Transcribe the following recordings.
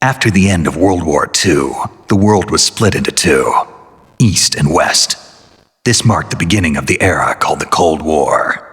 After the end of World War II, the world was split into two, East and West. This marked the beginning of the era called the Cold War.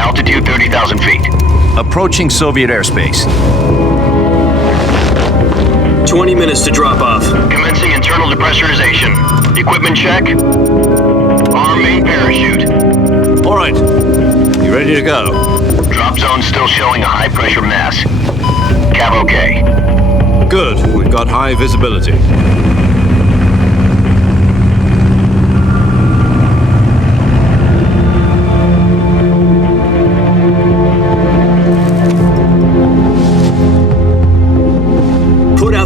Altitude 30,000 feet. Approaching Soviet airspace. 20 minutes to drop off. Commencing internal depressurization. Equipment check. Arm main parachute. All right. You ready to go? Drop zone still showing a high pressure mass. Cav okay. Good. We've got high visibility.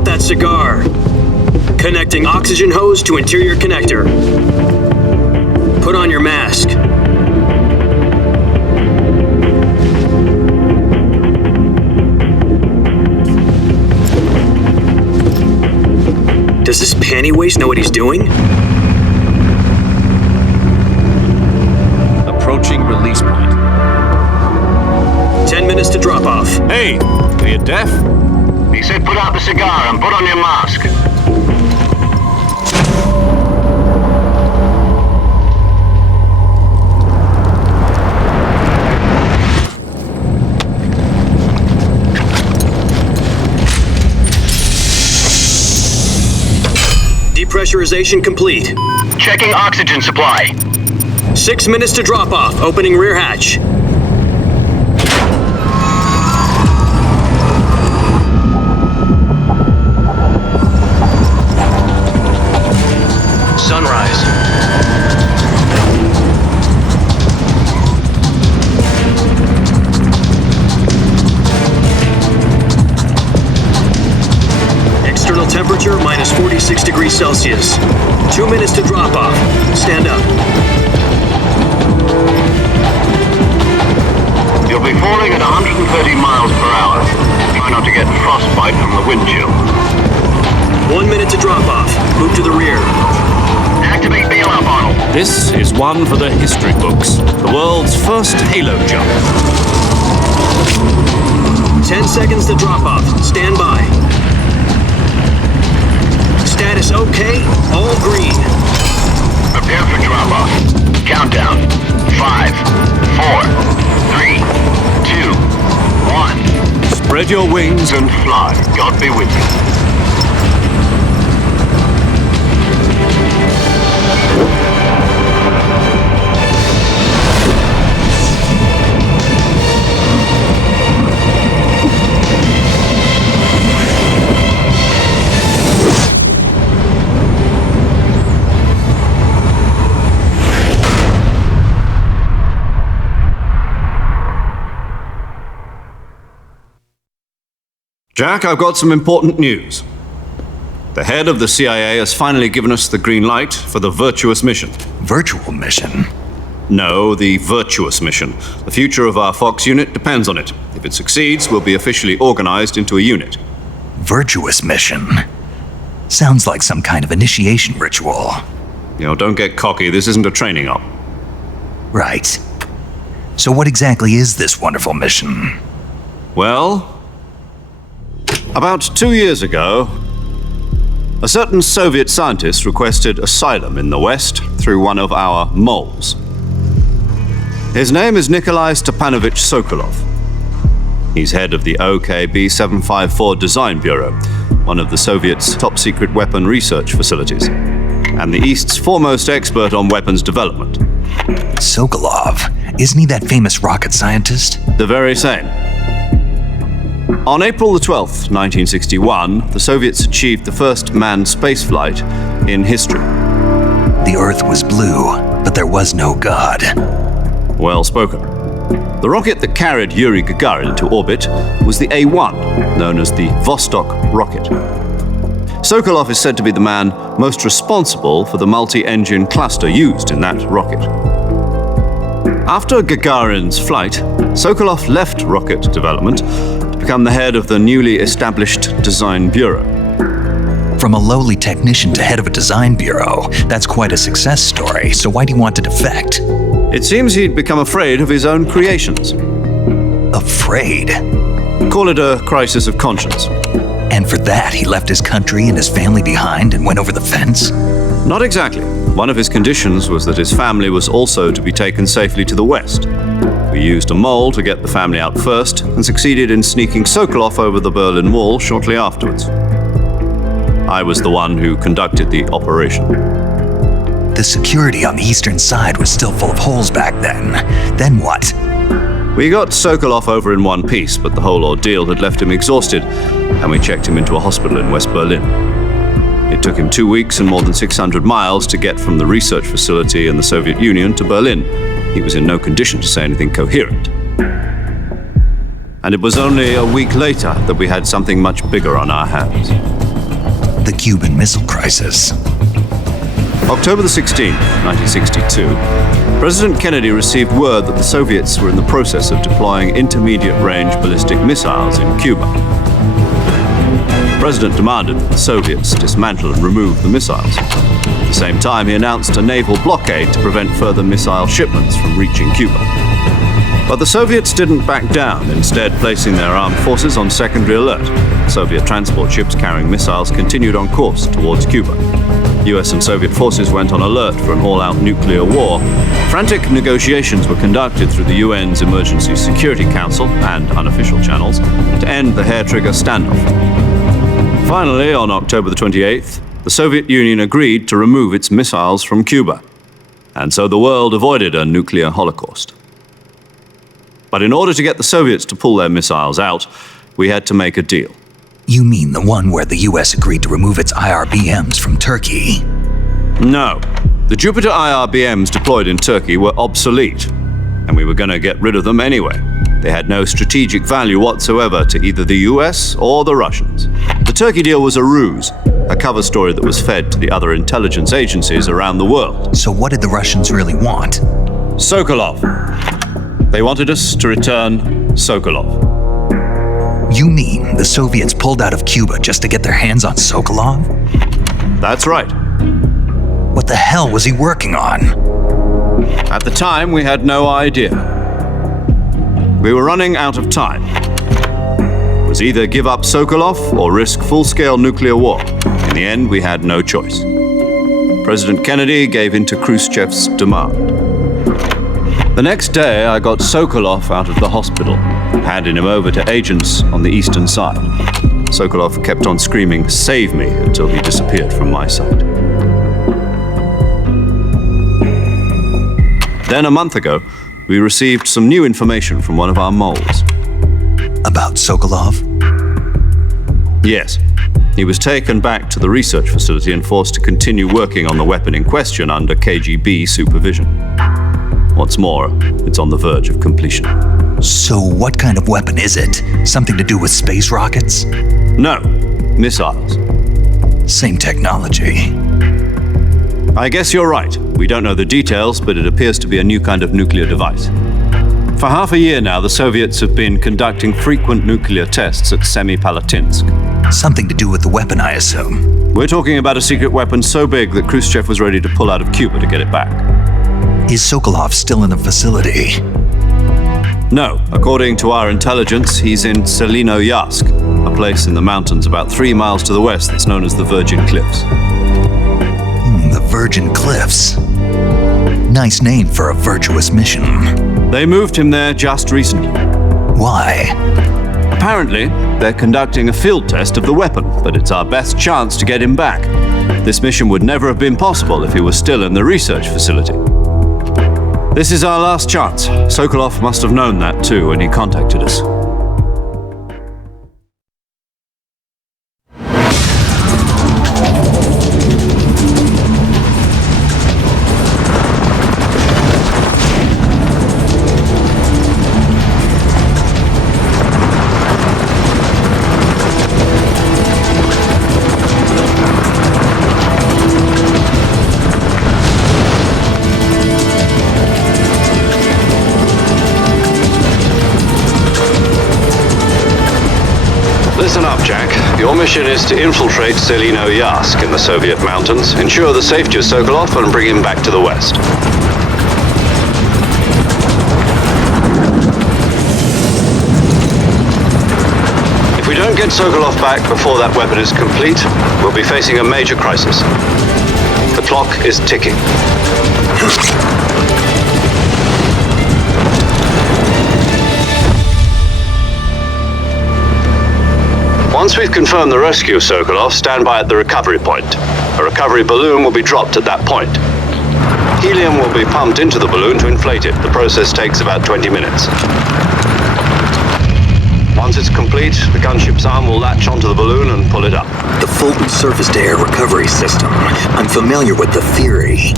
That cigar. Connecting oxygen hose to interior connector. Put on your mask. Does this panty waste know what he's doing? Approaching release point. 10 minutes to drop off. Hey, are you deaf? He said put out the cigar and put on your mask. Depressurization complete. Checking oxygen supply. 6 minutes to drop off. Opening rear hatch. Sunrise. External temperature minus 46 degrees Celsius. 2 minutes to drop off. Stand up. You'll be falling at 130 miles per hour. Try not to get frostbite from the wind chill. 1 minute to drop off. Move to the rear. Activate bailout model. This is one for the history books. The world's first halo jump. 10 seconds to drop off. Stand by. Status okay. All green. Prepare for drop off. Countdown. 5, 4, 3, 2, 1. Spread your wings And fly. God be with you. Jack, I've got some important news. The head of the CIA has finally given us the green light for the Virtuous mission. Virtual mission? No, the Virtuous mission. The future of our Fox unit depends on it. If it succeeds, we'll be officially organized into a unit. Virtuous mission? Sounds like some kind of initiation ritual. Don't get cocky. This isn't a training op. Right. So what exactly is this wonderful mission? Well, about 2 years ago, a certain Soviet scientist requested asylum in the West through one of our moles. His name is Nikolai Stepanovich Sokolov. He's head of the OKB-754 Design Bureau, one of the Soviets' top-secret weapon research facilities, and the East's foremost expert on weapons development. Sokolov? Isn't he that famous rocket scientist? The very same. On April the 12th, 1961, the Soviets achieved the first manned spaceflight in history. The Earth was blue, but there was no God. Well spoken. The rocket that carried Yuri Gagarin into orbit was the A-1, known as the Vostok rocket. Sokolov is said to be the man most responsible for the multi-engine cluster used in that rocket. After Gagarin's flight, Sokolov left rocket development to become the head of the newly established Design Bureau. From a lowly technician to head of a design bureau, that's quite a success story, so why do you want to defect? It seems he'd become afraid of his own creations. Afraid? Call it a crisis of conscience. And for that, he left his country and his family behind and went over the fence? Not exactly. One of his conditions was that his family was also to be taken safely to the west. We used a mole to get the family out first and succeeded in sneaking Sokolov over the Berlin Wall shortly afterwards. I was the one who conducted the operation. The security on the eastern side was still full of holes back then. Then what? We got Sokolov over in one piece, but the whole ordeal had left him exhausted, and we checked him into a hospital in West Berlin. It took him 2 weeks and more than 600 miles to get from the research facility in the Soviet Union to Berlin. He was in no condition to say anything coherent. And it was only a week later that we had something much bigger on our hands. The Cuban Missile Crisis. October the 16th, 1962, President Kennedy received word that the Soviets were in the process of deploying intermediate-range ballistic missiles in Cuba. The President demanded that the Soviets dismantle and remove the missiles. At the same time, he announced a naval blockade to prevent further missile shipments from reaching Cuba. But the Soviets didn't back down, instead placing their armed forces on secondary alert. Soviet transport ships carrying missiles continued on course towards Cuba. US and Soviet forces went on alert for an all-out nuclear war. Frantic negotiations were conducted through the UN's Emergency Security Council and unofficial channels to end the hair-trigger standoff. Finally, on October the 28th, the Soviet Union agreed to remove its missiles from Cuba. And so the world avoided a nuclear holocaust. But in order to get the Soviets to pull their missiles out, we had to make a deal. You mean the one where the US agreed to remove its IRBMs from Turkey? No. The Jupiter IRBMs deployed in Turkey were obsolete, and we were going to get rid of them anyway. They had no strategic value whatsoever to either the US or the Russians. The Turkey deal was a ruse, a cover story that was fed to the other intelligence agencies around the world. So what did the Russians really want? Sokolov. They wanted us to return Sokolov. You mean the Soviets pulled out of Cuba just to get their hands on Sokolov? That's right. What the hell was he working on? At the time, we had no idea. We were running out of time. It was either give up Sokolov or risk full-scale nuclear war. In the end, we had no choice. President Kennedy gave in to Khrushchev's demand. The next day, I got Sokolov out of the hospital and handed him over to agents on the eastern side. Sokolov kept on screaming, "Save me," until he disappeared from my sight. Then a month ago, we received some new information from one of our moles. About Sokolov? Yes. He was taken back to the research facility and forced to continue working on the weapon in question under KGB supervision. What's more, it's on the verge of completion. So what kind of weapon is it? Something to do with space rockets? No, missiles. Same technology. I guess you're right. We don't know the details, but it appears to be a new kind of nuclear device. For half a year now, the Soviets have been conducting frequent nuclear tests at Semipalatinsk. Something to do with the weapon, I assume. We're talking about a secret weapon so big that Khrushchev was ready to pull out of Cuba to get it back. Is Sokolov still in the facility? No. According to our intelligence, he's in Selinoyarsk, a place in the mountains about 3 miles to the west that's known as the Virgin Cliffs. The Virgin Cliffs. Nice name for a virtuous mission. They moved him there just recently. Why? Apparently, they're conducting a field test of the weapon, but it's our best chance to get him back. This mission would never have been possible if he was still in the research facility. This is our last chance. Sokolov must have known that too when he contacted us. mission is to infiltrate Selino Yask in the Soviet mountains, ensure the safety of Sokolov, and bring him back to the West. If we don't get Sokolov back before that weapon is complete, we'll be facing a major crisis. The clock is ticking. Once we've confirmed the rescue of Sokolov, stand by at the recovery point. A recovery balloon will be dropped at that point. Helium will be pumped into the balloon to inflate it. The process takes about 20 minutes. Once it's complete, the gunship's arm will latch onto the balloon and pull it up. The Fulton surface-to-air recovery system. I'm familiar with the theory.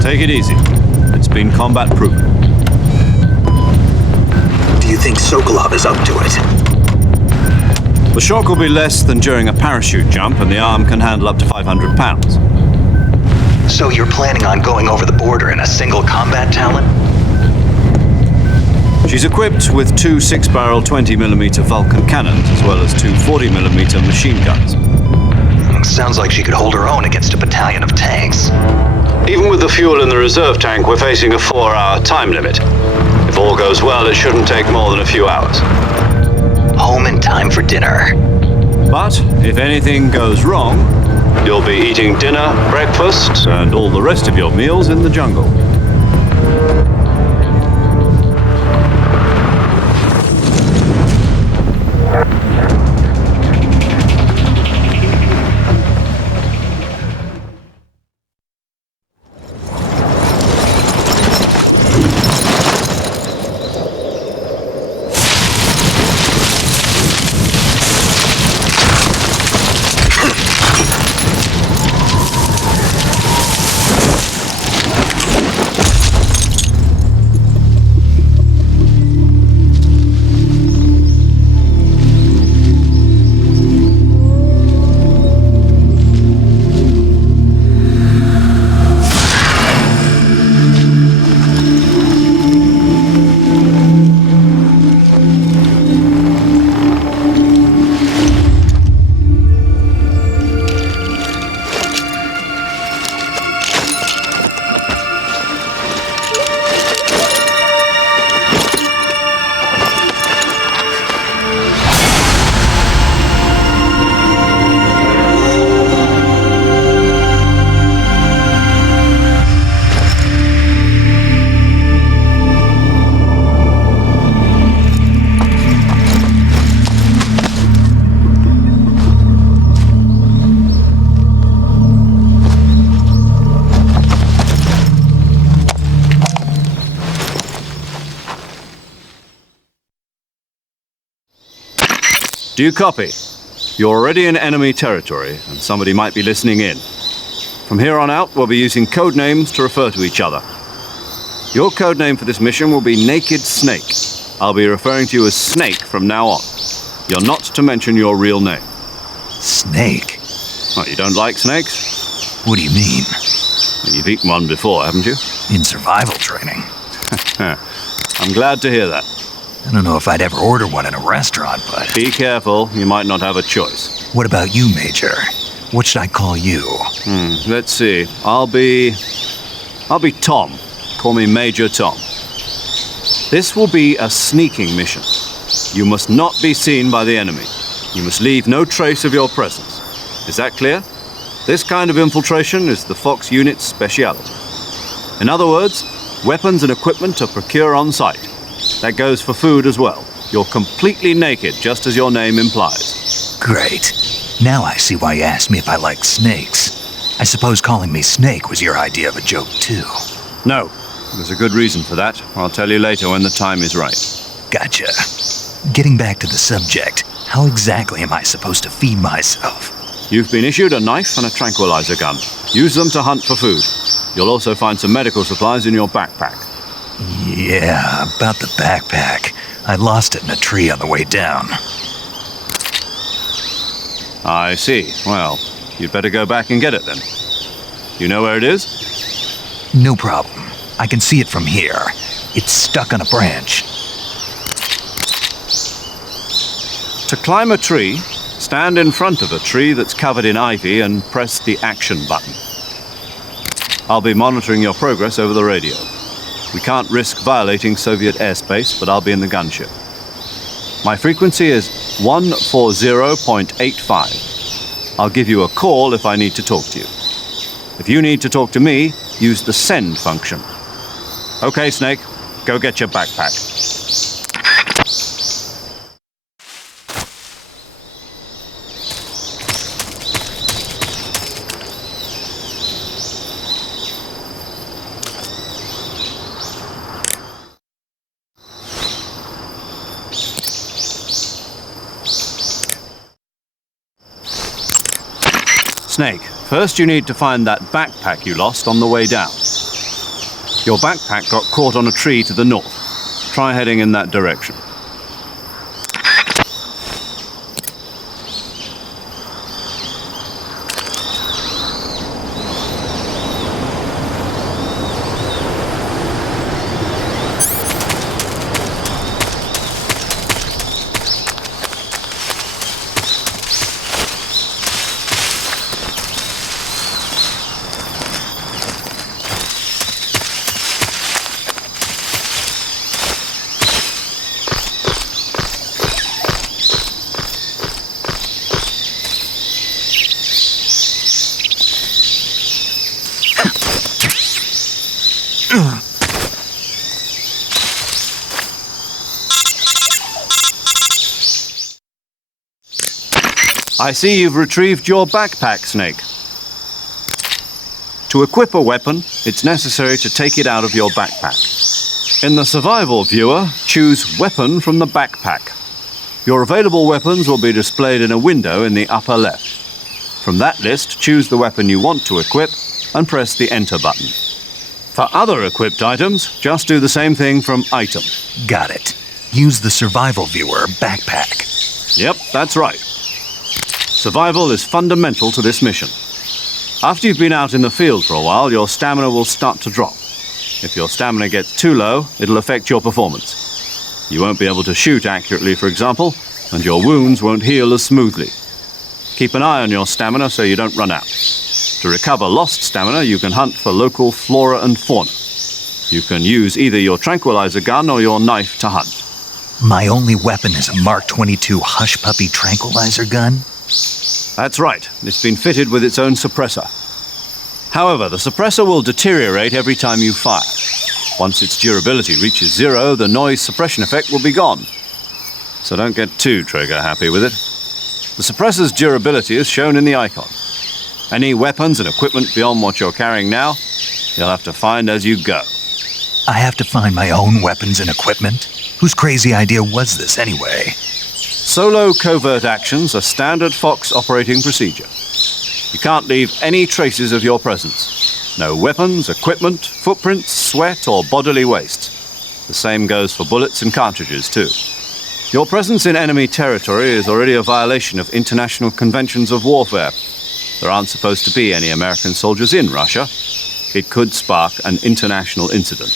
Take it easy. It's been combat-proven. Do you think Sokolov is up to it? The shock will be less than during a parachute jump, and the arm can handle up to 500 pounds. So you're planning on going over the border in a single combat Talon? She's equipped with two 6-barrel 20mm Vulcan cannons, as well as two 40mm machine guns. Sounds like she could hold her own against a battalion of tanks. Even with the fuel in the reserve tank, we're facing a 4-hour time limit. If all goes well, it shouldn't take more than a few hours. Home in time for dinner. But if anything goes wrong, you'll be eating dinner, breakfast, and all the rest of your meals in the jungle. Do you copy? You're already in enemy territory, and somebody might be listening in. From here on out, we'll be using code names to refer to each other. Your code name for this mission will be Naked Snake. I'll be referring to you as Snake from now on. You're not to mention your real name. Snake? Well, you don't like snakes? What do you mean? You've eaten one before, haven't you? In survival training. I'm glad to hear that. I don't know if I'd ever order one in a restaurant, but... Be careful, you might not have a choice. What about you, Major? What should I call you? Let's see. I'll be Tom. Call me Major Tom. This will be a sneaking mission. You must not be seen by the enemy. You must leave no trace of your presence. Is that clear? This kind of infiltration is the Fox unit's speciality. In other words, weapons and equipment are procured on site. That goes for food as well. You're completely naked, just as your name implies. Great. Now I see why you asked me if I like snakes. I suppose calling me Snake was your idea of a joke, too. No. There's a good reason for that. I'll tell you later when the time is right. Gotcha. Getting back to the subject, how exactly am I supposed to feed myself? You've been issued a knife and a tranquilizer gun. Use them to hunt for food. You'll also find some medical supplies in your backpack. Yeah, about the backpack. I lost it in a tree on the way down. I see. Well, you'd better go back and get it then. You know where it is? No problem. I can see it from here. It's stuck on a branch. To climb a tree, Stand in front of a tree that's covered in ivy and press the action button. I'll be monitoring your progress over the radio. We can't risk violating Soviet airspace, but I'll be in the gunship. My frequency is 140.85. I'll give you a call if I need to talk to you. If you need to talk to me, use the send function. Okay, Snake, go get your backpack. Snake, first you need to find that backpack you lost on the way down. Your backpack got caught on a tree to the north. Try heading in that direction. I see you've retrieved your backpack, Snake. To equip a weapon, it's necessary to take it out of your backpack. In the survival viewer, choose Weapon from the backpack. Your available weapons will be displayed in a window in the upper left. From that list, choose the weapon you want to equip and press the Enter button. For other equipped items, just do the same thing from Item. Got it. Use the survival viewer backpack. Yep, that's right. Survival is fundamental to this mission. After you've been out in the field for a while, your stamina will start to drop. If your stamina gets too low, it'll affect your performance. You won't be able to shoot accurately, for example, and your wounds won't heal as smoothly. Keep an eye on your stamina so you don't run out. To recover lost stamina, you can hunt for local flora and fauna. You can use either your tranquilizer gun or your knife to hunt. My only weapon is a Mark 22 Hush Puppy tranquilizer gun? That's right. It's been fitted with its own suppressor. However, the suppressor will deteriorate every time you fire. Once its durability reaches 0, the noise suppression effect will be gone. So don't get too trigger-happy with it. The suppressor's durability is shown in the icon. Any weapons and equipment beyond what you're carrying now, you'll have to find as you go. I have to find my own weapons and equipment? Whose crazy idea was this anyway? Solo covert actions are standard Fox operating procedure. You can't leave any traces of your presence. No weapons, equipment, footprints, sweat, or bodily waste. The same goes for bullets and cartridges, too. Your presence in enemy territory is already a violation of international conventions of warfare. There aren't supposed to be any American soldiers in Russia. It could spark an international incident.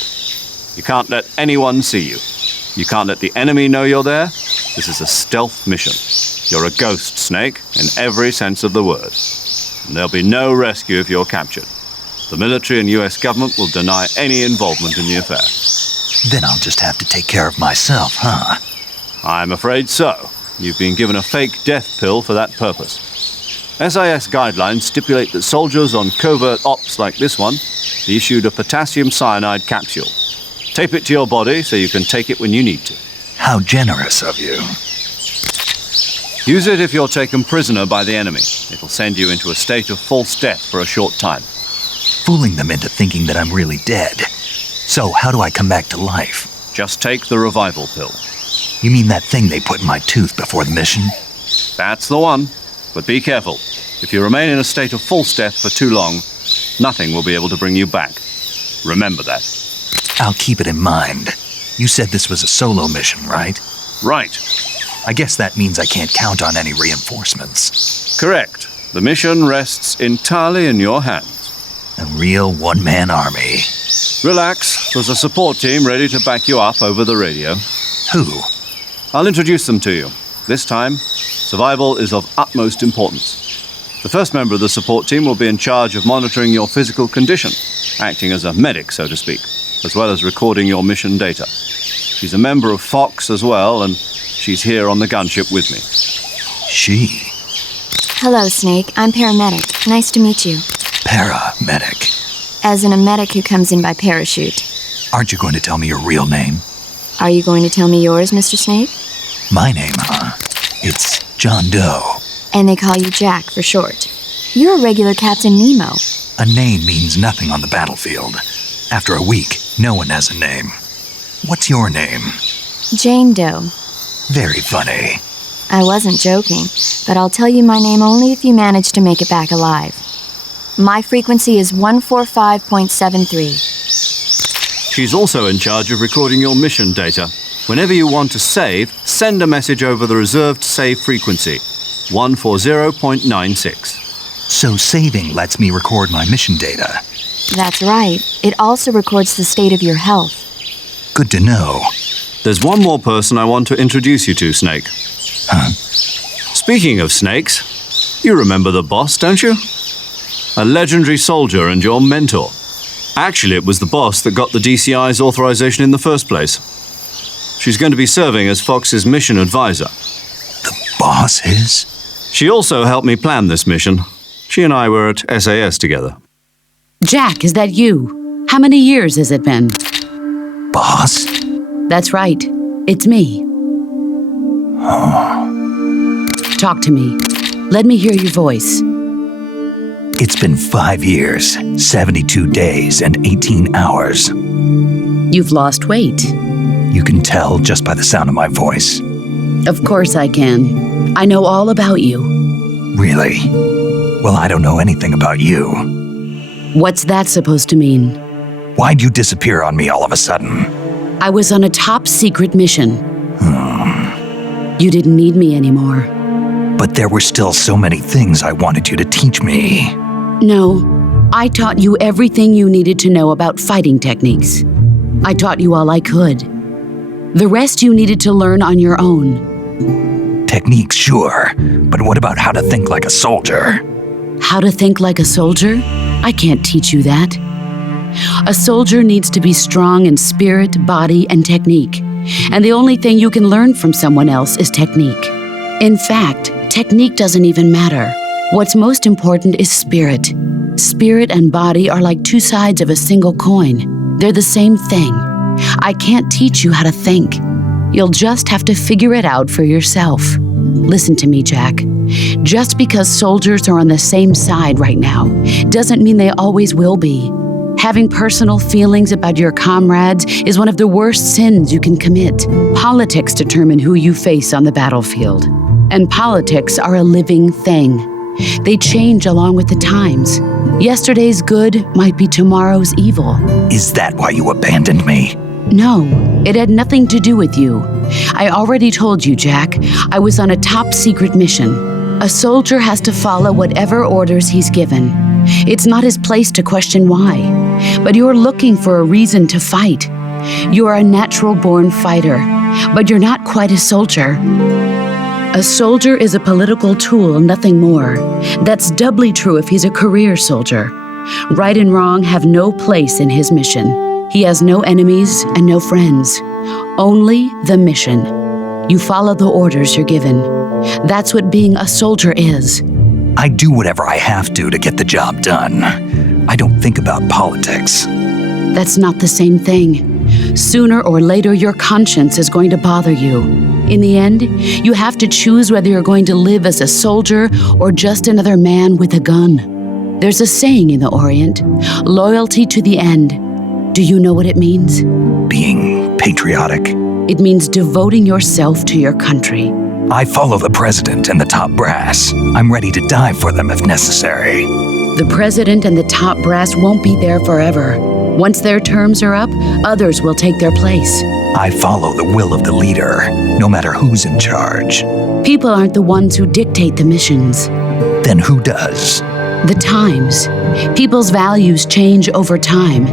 You can't let anyone see you. You can't let the enemy know you're there. This is a stealth mission. You're a ghost, Snake, in every sense of the word. And there'll be no rescue if you're captured. The military and US government will deny any involvement in the affair. Then I'll just have to take care of myself, huh? I'm afraid so. You've been given a fake death pill for that purpose. SIS guidelines stipulate that soldiers on covert ops like this one be issued a potassium cyanide capsule. Tape it to your body so you can take it when you need to. How generous of you. Use it if you're taken prisoner by the enemy. It'll send you into a state of false death for a short time. Fooling them into thinking that I'm really dead. So how do I come back to life? Just take the revival pill. You mean that thing they put in my tooth before the mission? That's the one. But be careful. If you remain in a state of false death for too long, nothing will be able to bring you back. Remember that. I'll keep it in mind. You said this was a solo mission, right? Right. I guess that means I can't count on any reinforcements. Correct. The mission rests entirely in your hands. A real one-man army. Relax. There's a support team ready to back you up over the radio. Who? I'll introduce them to you. This time, Survival is of utmost importance. The first member of the support team will be in charge of monitoring your physical condition, acting as a medic, so to speak, as well as recording your mission data. She's a member of Fox as well, and she's here on the gunship with me. She? Hello, Snake. I'm paramedic. Nice to meet you. Paramedic. As in a medic who comes in by parachute. Aren't you going to tell me your real name? Are you going to tell me yours, Mr. Snake? My name, huh? It's John Doe. And they call you Jack for short. You're a regular Captain Nemo. A name means nothing on the battlefield. After a week, no one has a name. What's your name? Jane Doe. Very funny. I wasn't joking, but I'll tell you my name only if you manage to make it back alive. My frequency is 145.73. She's also in charge of recording your mission data. Whenever you want to save, send a message over the reserved save frequency, 140.96. So saving lets me record my mission data. That's right. It also records the state of your health. Good to know. There's one more person I want to introduce you to, Snake. Huh? Speaking of snakes, you remember the boss, don't you? A legendary soldier and your mentor. Actually, it was the boss that got the DCI's authorization in the first place. She's going to be serving as Fox's mission advisor. The boss is? She also helped me plan this mission. She and I were at SAS together. Jack, is that you? How many years has it been? Boss? That's right. It's me. Talk to me. Let me hear your voice. It's been 5 years, 72 days, and 18 hours. You've lost weight. You can tell just by the sound of my voice. Of course I can. I know all about you. Really? Well, I don't know anything about you. What's that supposed to mean? Why'd you disappear on me all of a sudden? I was on a top secret mission. You didn't need me anymore. But there were still so many things I wanted you to teach me. No, I taught you everything you needed to know about fighting techniques. I taught you all I could. The rest you needed to learn on your own. Techniques, sure. But what about how to think like a soldier? How to think like a soldier? I can't teach you that. A soldier needs to be strong in spirit, body, and technique. And the only thing you can learn from someone else is technique. In fact, technique doesn't even matter. What's most important is spirit. Spirit and body are like two sides of a single coin. They're the same thing. I can't teach you how to think. You'll just have to figure it out for yourself. Listen to me, Jack. Just because soldiers are on the same side right now doesn't mean they always will be. Having personal feelings about your comrades is one of the worst sins you can commit. Politics determine who you face on the battlefield. And politics are a living thing. They change along with the times. Yesterday's good might be tomorrow's evil. Is that why you abandoned me? No, it had nothing to do with you. I already told you, Jack, I was on a top secret mission. A soldier has to follow whatever orders he's given. It's not his place to question why. But you're looking for a reason to fight. You're a natural-born fighter, but you're not quite a soldier. A soldier is a political tool, nothing more. That's doubly true if he's a career soldier. Right and wrong have no place in his mission. He has no enemies and no friends. Only the mission. You follow the orders you're given. That's what being a soldier is. I do whatever I have to get the job done. I don't think about politics. That's not the same thing. Sooner or later, your conscience is going to bother you. In the end, you have to choose whether you're going to live as a soldier or just another man with a gun. There's a saying in the Orient, loyalty to the end. Do you know what it means? Being patriotic. It means devoting yourself to your country. I follow the president and the top brass. I'm ready to die for them if necessary. The president and the top brass won't be there forever. Once their terms are up, others will take their place. I follow the will of the leader, no matter who's in charge. People aren't the ones who dictate the missions. Then who does? The times. People's values change over time,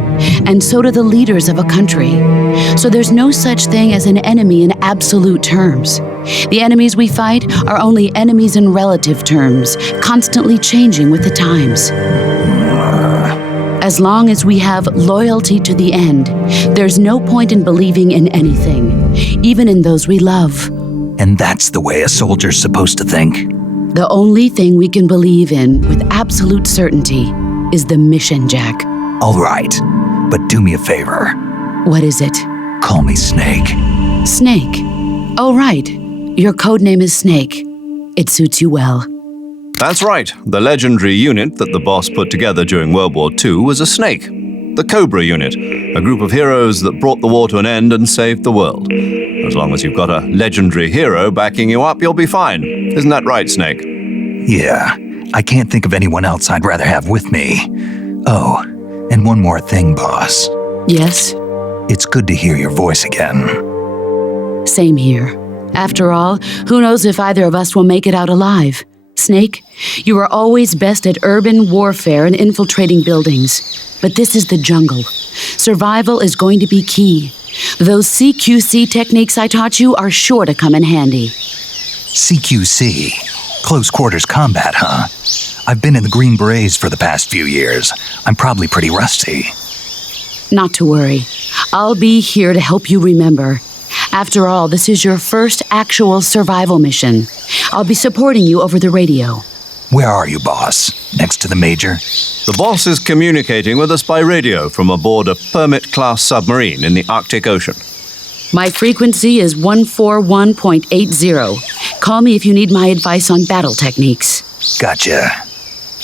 and so do the leaders of a country. So there's no such thing as an enemy in absolute terms. The enemies we fight are only enemies in relative terms, constantly changing with the times. As long as we have loyalty to the end, there's no point in believing in anything, even in those we love. And that's the way a soldier's supposed to think. The only thing we can believe in with absolute certainty is the mission, Jack. All right, but do me a favor. What is it? Call me Snake. Snake. Oh, right. Your code name is Snake. It suits you well. That's right. The legendary unit that the boss put together during World War II was a snake. The Cobra unit, a group of heroes that brought the war to an end and saved the world. As long as you've got a legendary hero backing you up, you'll be fine. Isn't that right, Snake? Yeah, I can't think of anyone else I'd rather have with me. Oh, and one more thing, boss. Yes? It's good to hear your voice again. Same here. After all, who knows if either of us will make it out alive? Snake, you are always best at urban warfare and infiltrating buildings. But this is the jungle. Survival is going to be key. Those CQC techniques I taught you are sure to come in handy. CQC? Close quarters combat, huh? I've been in the Green Berets for the past few years. I'm probably pretty rusty. Not to worry. I'll be here to help you remember. After all, this is your first actual survival mission. I'll be supporting you over the radio. Where are you, boss? Next to the Major? The boss is communicating with us by radio from aboard a Permit-class submarine in the Arctic Ocean. My frequency is 141.80. Call me if you need my advice on battle techniques. Gotcha.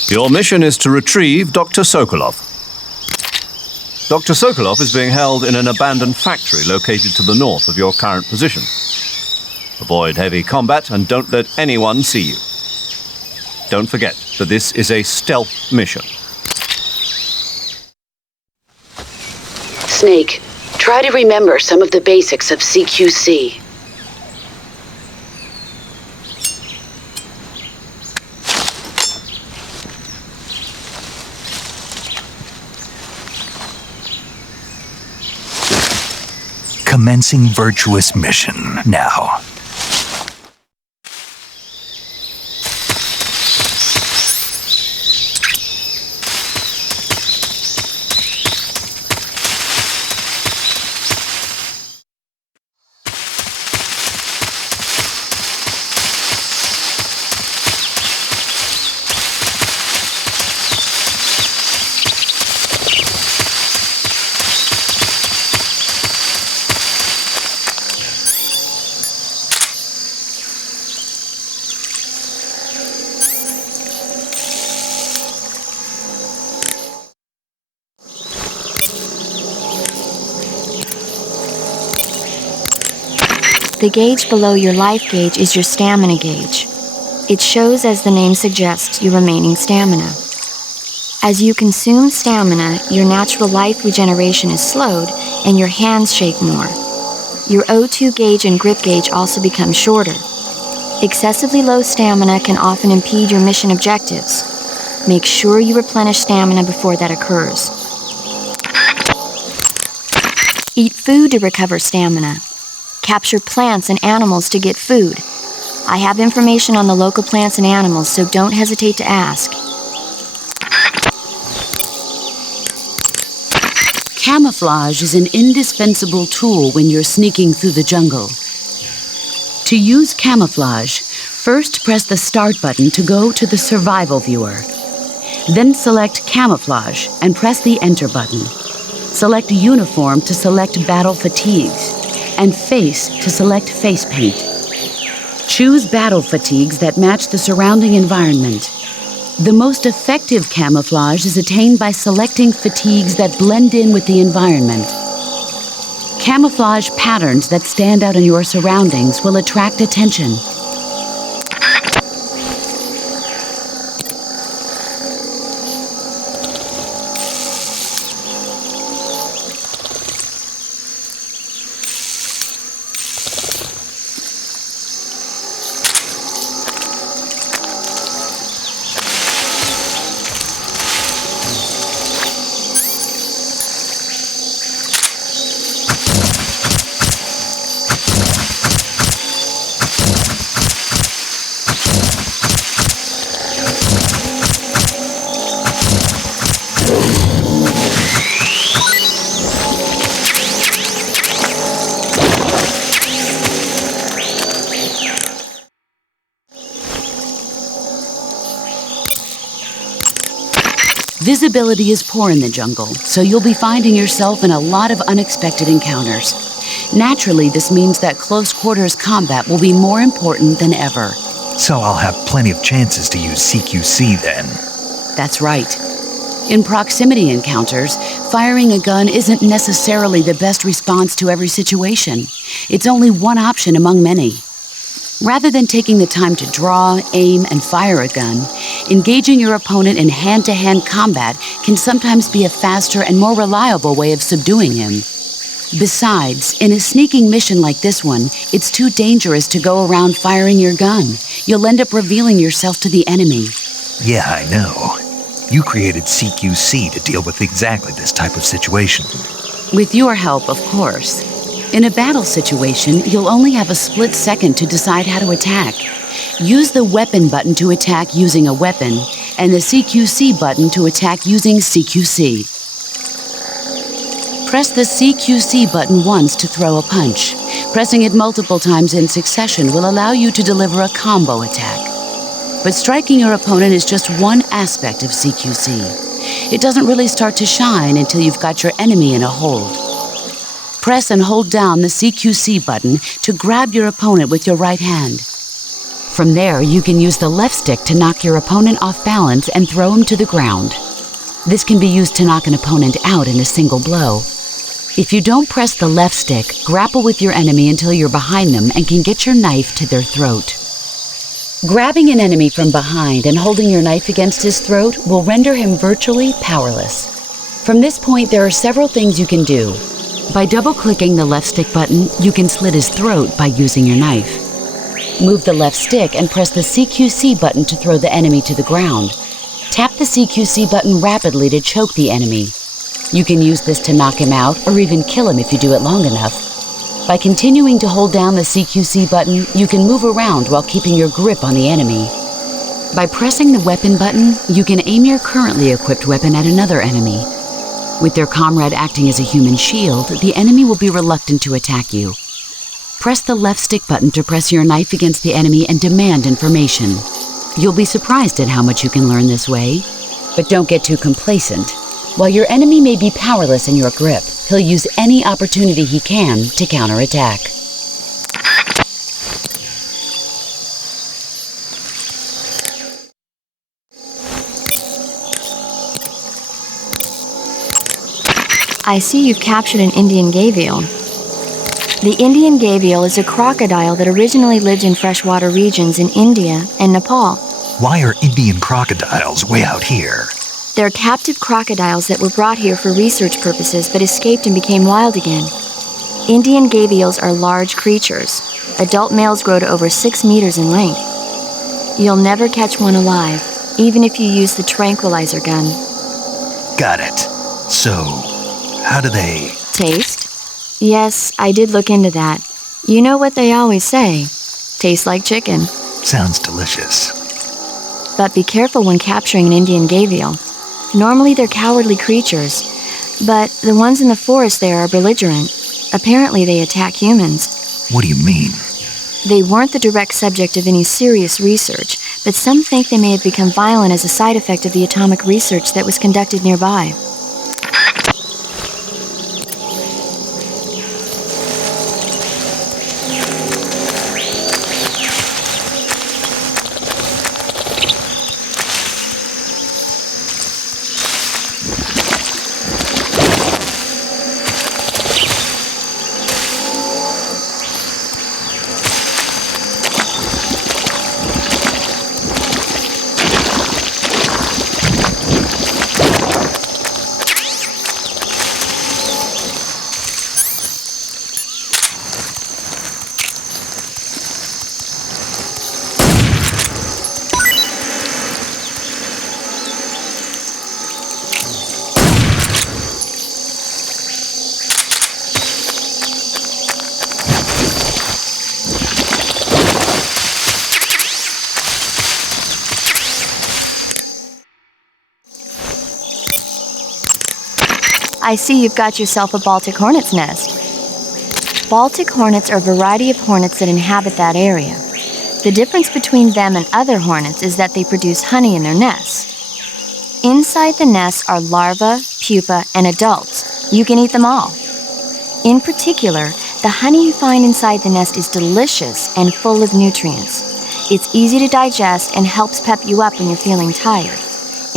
Your mission is to retrieve Dr. Sokolov. Dr. Sokolov is being held in an abandoned factory located to the north of your current position. Avoid heavy combat and don't let anyone see you. Don't forget that this is a stealth mission. Snake, try to remember some of the basics of CQC. Commencing Virtuous mission now. The gauge below your life gauge is your stamina gauge. It shows, as the name suggests, your remaining stamina. As you consume stamina, your natural life regeneration is slowed and your hands shake more. Your O2 gauge and grip gauge also become shorter. Excessively low stamina can often impede your mission objectives. Make sure you replenish stamina before that occurs. Eat food to recover stamina. Capture plants and animals to get food. I have information on the local plants and animals, so don't hesitate to ask. Camouflage is an indispensable tool when you're sneaking through the jungle. To use camouflage, first press the Start button to go to the Survival viewer. Then select Camouflage and press the Enter button. Select Uniform to select Battle Fatigues, and Face to select Face Paint. Choose battle fatigues that match the surrounding environment. The most effective camouflage is attained by selecting fatigues that blend in with the environment. Camouflage patterns that stand out in your surroundings will attract attention. Visibility is poor in the jungle, so you'll be finding yourself in a lot of unexpected encounters. Naturally, this means that close quarters combat will be more important than ever. So I'll have plenty of chances to use CQC then. That's right. In proximity encounters, firing a gun isn't necessarily the best response to every situation. It's only one option among many. Rather than taking the time to draw, aim, and fire a gun, engaging your opponent in hand-to-hand combat can sometimes be a faster and more reliable way of subduing him. Besides, in a sneaking mission like this one, it's too dangerous to go around firing your gun. You'll end up revealing yourself to the enemy. Yeah, I know. You created CQC to deal with exactly this type of situation. With your help, of course. In a battle situation, you'll only have a split second to decide how to attack. Use the weapon button to attack using a weapon, and the CQC button to attack using CQC. Press the CQC button once to throw a punch. Pressing it multiple times in succession will allow you to deliver a combo attack. But striking your opponent is just one aspect of CQC. It doesn't really start to shine until you've got your enemy in a hold. Press and hold down the CQC button to grab your opponent with your right hand. From there, you can use the left stick to knock your opponent off balance and throw him to the ground. This can be used to knock an opponent out in a single blow. If you don't press the left stick, grapple with your enemy until you're behind them and can get your knife to their throat. Grabbing an enemy from behind and holding your knife against his throat will render him virtually powerless. From this point, there are several things you can do. By double-clicking the left stick button, you can slit his throat by using your knife. Move the left stick and press the CQC button to throw the enemy to the ground. Tap the CQC button rapidly to choke the enemy. You can use this to knock him out or even kill him if you do it long enough. By continuing to hold down the CQC button, you can move around while keeping your grip on the enemy. By pressing the weapon button, you can aim your currently equipped weapon at another enemy. With their comrade acting as a human shield, the enemy will be reluctant to attack you. Press the left stick button to press your knife against the enemy and demand information. You'll be surprised at how much you can learn this way. But don't get too complacent. While your enemy may be powerless in your grip, he'll use any opportunity he can to counterattack. I see you've captured an Indian gavial. The Indian gavial is a crocodile that originally lived in freshwater regions in India and Nepal. Why are Indian crocodiles way out here? They're captive crocodiles that were brought here for research purposes but escaped and became wild again. Indian gavials are large creatures. Adult males grow to over 6 meters in length. You'll never catch one alive, even if you use the tranquilizer gun. Got it. So, how do they... Taste? Yes, I did look into that. You know what they always say. Tastes like chicken. Sounds delicious. But be careful when capturing an Indian gavial. Normally they're cowardly creatures, but the ones in the forest there are belligerent. Apparently they attack humans. What do you mean? They weren't the direct subject of any serious research, but some think they may have become violent as a side effect of the atomic research that was conducted nearby. I see you've got yourself a Baltic hornet's nest. Baltic hornets are a variety of hornets that inhabit that area. The difference between them and other hornets is that they produce honey in their nests. Inside the nests are larvae, pupa, and adults. You can eat them all. In particular, the honey you find inside the nest is delicious and full of nutrients. It's easy to digest and helps pep you up when you're feeling tired.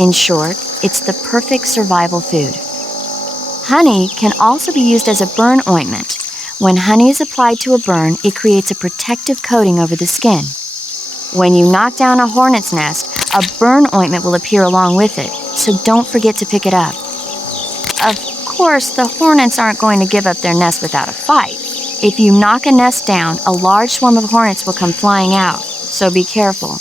In short, it's the perfect survival food. Honey can also be used as a burn ointment. When honey is applied to a burn, it creates a protective coating over the skin. When you knock down a hornet's nest, a burn ointment will appear along with it, so don't forget to pick it up. Of course, the hornets aren't going to give up their nest without a fight. If you knock a nest down, a large swarm of hornets will come flying out, so be careful.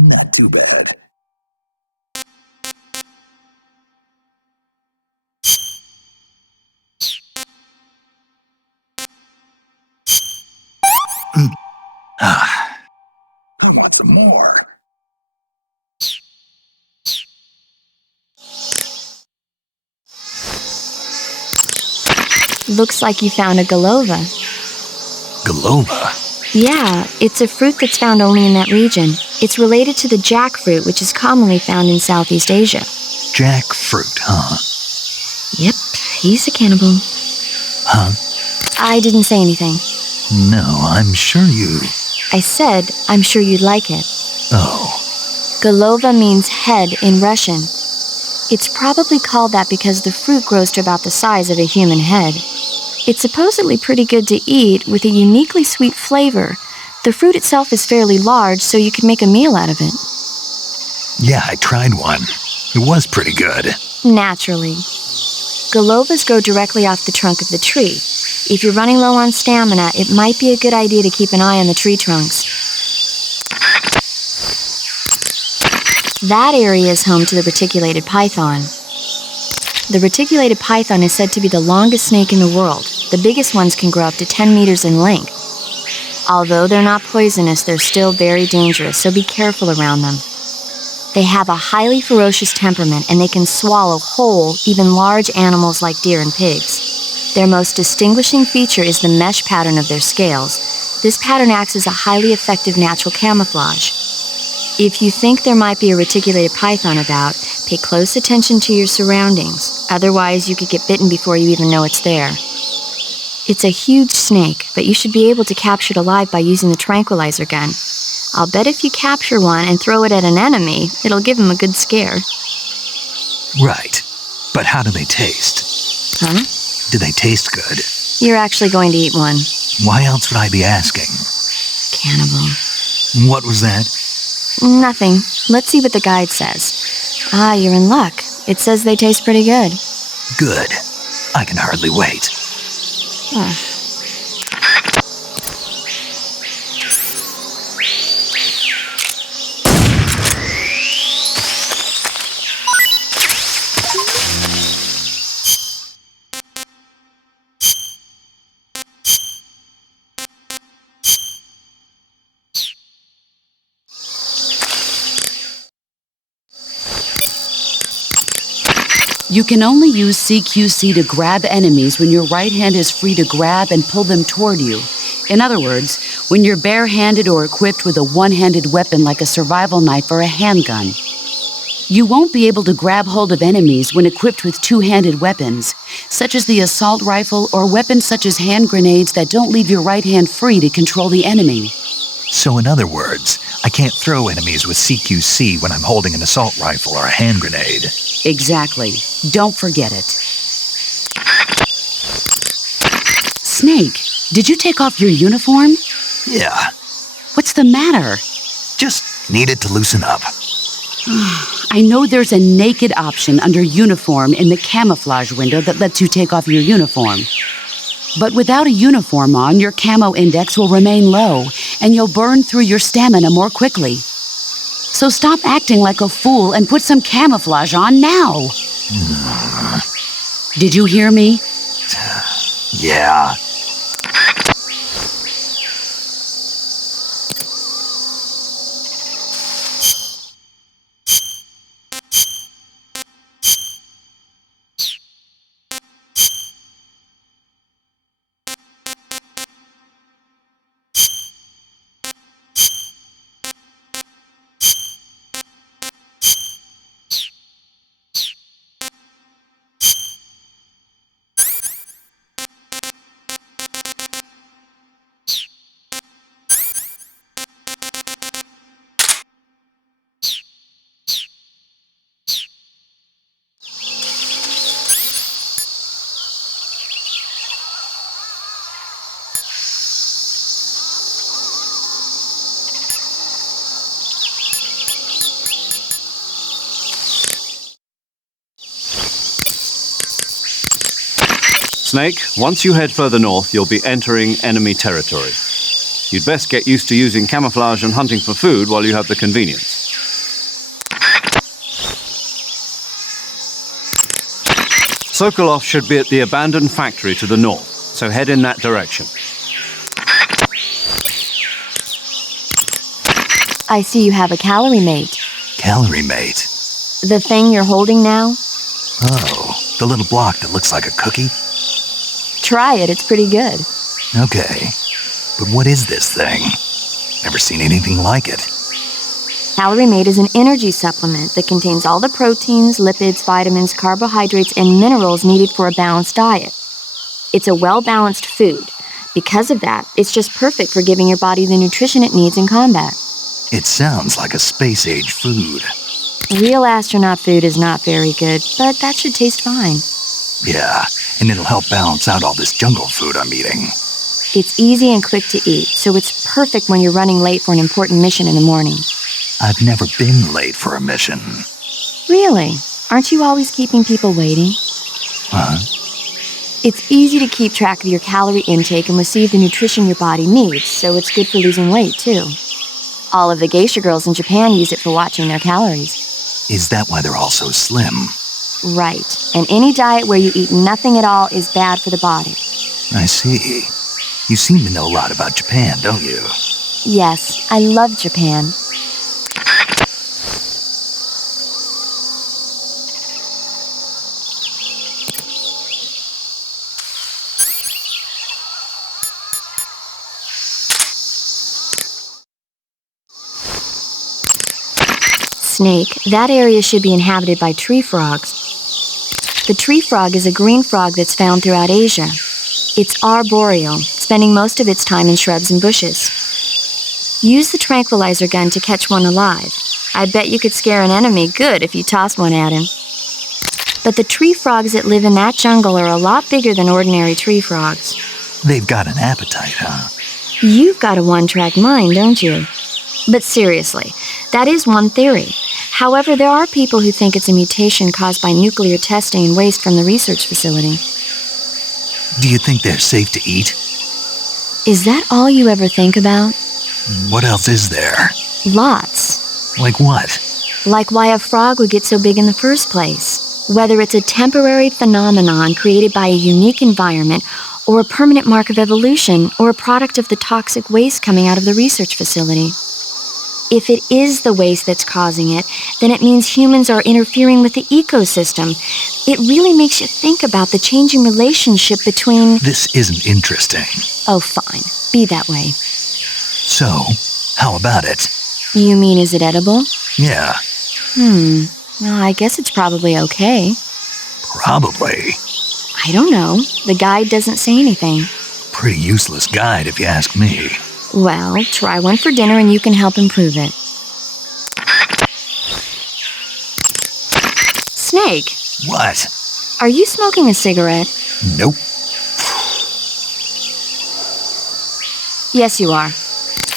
Not too bad. I want some more. Looks like you found a golova. Golova? Yeah, it's a fruit that's found only in that region. It's related to the jackfruit, which is commonly found in Southeast Asia. Jackfruit, huh? Yep, he's a cannibal. Huh? I didn't say anything. No, I'm sure you... I said, I'm sure you'd like it. Oh. Golova means head in Russian. It's probably called that because the fruit grows to about the size of a human head. It's supposedly pretty good to eat with a uniquely sweet flavor. The fruit itself is fairly large, so you could make a meal out of it. Yeah, I tried one. It was pretty good. Naturally. Golovas grow directly off the trunk of the tree. If you're running low on stamina, it might be a good idea to keep an eye on the tree trunks. That area is home to the reticulated python. The reticulated python is said to be the longest snake in the world. The biggest ones can grow up to 10 meters in length. Although they're not poisonous, they're still very dangerous, so be careful around them. They have a highly ferocious temperament, and they can swallow whole, even large animals like deer and pigs. Their most distinguishing feature is the mesh pattern of their scales. This pattern acts as a highly effective natural camouflage. If you think there might be a reticulated python about, pay close attention to your surroundings. Otherwise, you could get bitten before you even know it's there. It's a huge snake, but you should be able to capture it alive by using the tranquilizer gun. I'll bet if you capture one and throw it at an enemy, it'll give him a good scare. Right. But how do they taste? Huh? Do they taste good? You're actually going to eat one. Why else would I be asking? Cannibal. What was that? Nothing. Let's see what the guide says. Ah, you're in luck. It says they taste pretty good. Good. I can hardly wait. You can only use CQC to grab enemies when your right hand is free to grab and pull them toward you. In other words, when you're barehanded or equipped with a one-handed weapon like a survival knife or a handgun. You won't be able to grab hold of enemies when equipped with two-handed weapons, such as the assault rifle or weapons such as hand grenades that don't leave your right hand free to control the enemy. So in other words, I can't throw enemies with CQC when I'm holding an assault rifle or a hand grenade. Exactly. Don't forget it. Snake, did you take off your uniform? Yeah, What's the matter? just needed to loosen up. I know there's a naked option under uniform in the camouflage window that lets you take off your uniform. But without a uniform on, your camo index will remain low, and you'll burn through your stamina more quickly. So stop acting like a fool and put some camouflage on now. Did you hear me? Yeah. Snake, once you head further north, you'll be entering enemy territory. You'd best get used to using camouflage and hunting for food while you have the convenience. Sokolov should be at the abandoned factory to the north, so head in that direction. I see you have a calorie mate. Calorie mate. The thing you're holding now? Oh, the little block that looks like a cookie? Try it, it's pretty good. Okay. But what is this thing? Never seen anything like it. Calorie Mate is an energy supplement that contains all the proteins, lipids, vitamins, carbohydrates, and minerals needed for a balanced diet. It's a well-balanced food. Because of that, it's just perfect for giving your body the nutrition it needs in combat. It sounds like a space-age food. Real astronaut food is not very good, but that should taste fine. Yeah, and it'll help balance out all this jungle food I'm eating. It's easy and quick to eat, so it's perfect when you're running late for an important mission in the morning. I've never been late for a mission. Really? Aren't you always keeping people waiting? Huh? It's easy to keep track of your calorie intake and receive the nutrition your body needs, so it's good for losing weight, too. All of the geisha girls in Japan use it for watching their calories. Is that why they're all so slim? Right. And any diet where you eat nothing at all is bad for the body. I see. You seem to know a lot about Japan, don't you? Yes, I love Japan. Snake, that area should be inhabited by tree frogs. The tree frog is a green frog that's found throughout Asia. It's arboreal, spending most of its time in shrubs and bushes. Use the tranquilizer gun to catch one alive. I bet you could scare an enemy good if you tossed one at him. But the tree frogs that live in that jungle are a lot bigger than ordinary tree frogs. They've got an appetite, huh? You've got a one-track mind, don't you? But seriously, that is one theory. However, there are people who think it's a mutation caused by nuclear testing and waste from the research facility. Do you think they're safe to eat? Is that all you ever think about? What else is there? Lots. Like what? Like why a frog would get so big in the first place. Whether it's a temporary phenomenon created by a unique environment, or a permanent mark of evolution, or a product of the toxic waste coming out of the research facility. If it is the waste that's causing it, then it means humans are interfering with the ecosystem. It really makes you think about the changing relationship between... This isn't interesting. Oh, fine. Be that way. So, how about it? You mean, is it edible? Yeah, Well, I guess it's probably okay. probably. I don't know. The guide doesn't say anything. Pretty useless guide if you ask me. Well, try one for dinner and you can help improve it. Snake, What? are you smoking a cigarette? Nope. Yes, you are.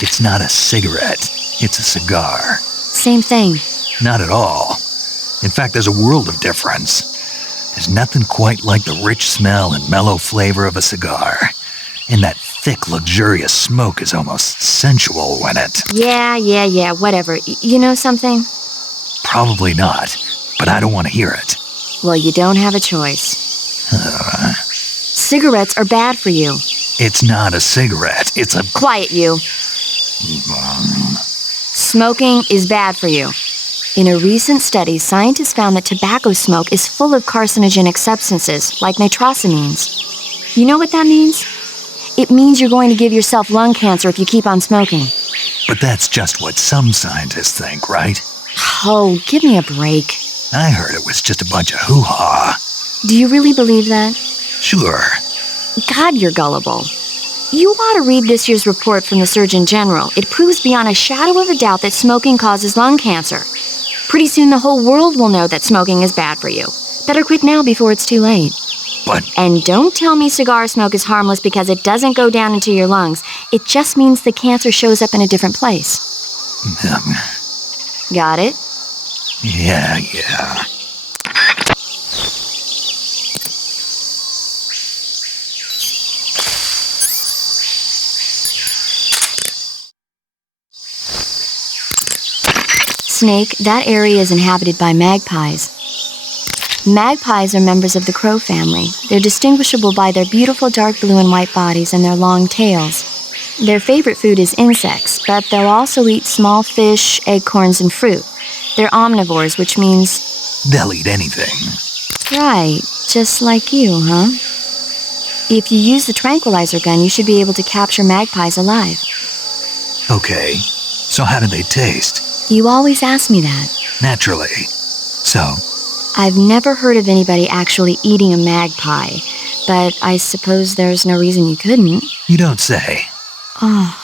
It's not a cigarette. It's a cigar. Same thing. Not at all. In fact, there's a world of difference. There's nothing quite like the rich smell and mellow flavor of a cigar. And that thick, luxurious smoke is almost sensual when it... Yeah, whatever. You know something? Probably not, but I don't want to hear it. Well, you don't have a choice. Cigarettes are bad for you. It's not a cigarette. It's a... Quiet, you. Smoking is bad for you. In a recent study, scientists found that tobacco smoke is full of carcinogenic substances, like nitrosamines. You know what that means? It means you're going to give yourself lung cancer if you keep on smoking. But that's just what some scientists think, right? Oh, give me a break. I heard it was just a bunch of hoo-ha. Do you really believe that? Sure. God, you're gullible. You ought to read this year's report from the Surgeon General. It proves beyond a shadow of a doubt that smoking causes lung cancer. Pretty soon the whole world will know that smoking is bad for you. Better quit now before it's too late. But... And don't tell me cigar smoke is harmless because it doesn't go down into your lungs. It just means the cancer shows up in a different place. Got it? Yeah. Snake, that area is inhabited by magpies. Magpies are members of the crow family. They're distinguishable by their beautiful dark blue and white bodies and their long tails. Their favorite food is insects, but they'll also eat small fish, acorns, and fruit. They're omnivores, which means... They'll eat anything. Right, just like you, huh? If you use the tranquilizer gun, you should be able to capture magpies alive. Okay, so how do they taste? You always ask me that. Naturally. So, I've never heard of anybody actually eating a magpie, but I suppose there's no reason you couldn't. you don't say. Oh.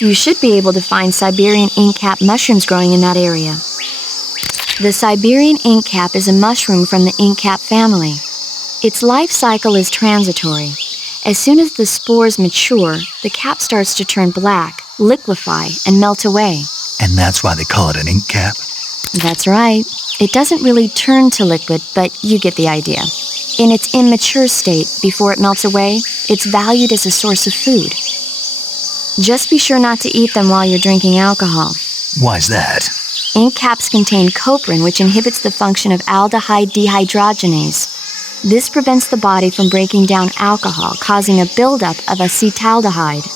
You should be able to find Siberian inkcap mushrooms growing in that area. The Siberian inkcap is a mushroom from the inkcap family. Its life cycle is transitory. As soon as the spores mature, the cap starts to turn black, liquefy, and melt away. And that's why they call it an ink cap? That's right. It doesn't really turn to liquid, but you get the idea. In its immature state, before it melts away, it's valued as a source of food. Just be sure not to eat them while you're drinking alcohol. Why's that? Ink caps contain coprin, which inhibits the function of aldehyde dehydrogenase. This prevents the body from breaking down alcohol, causing a buildup of acetaldehyde.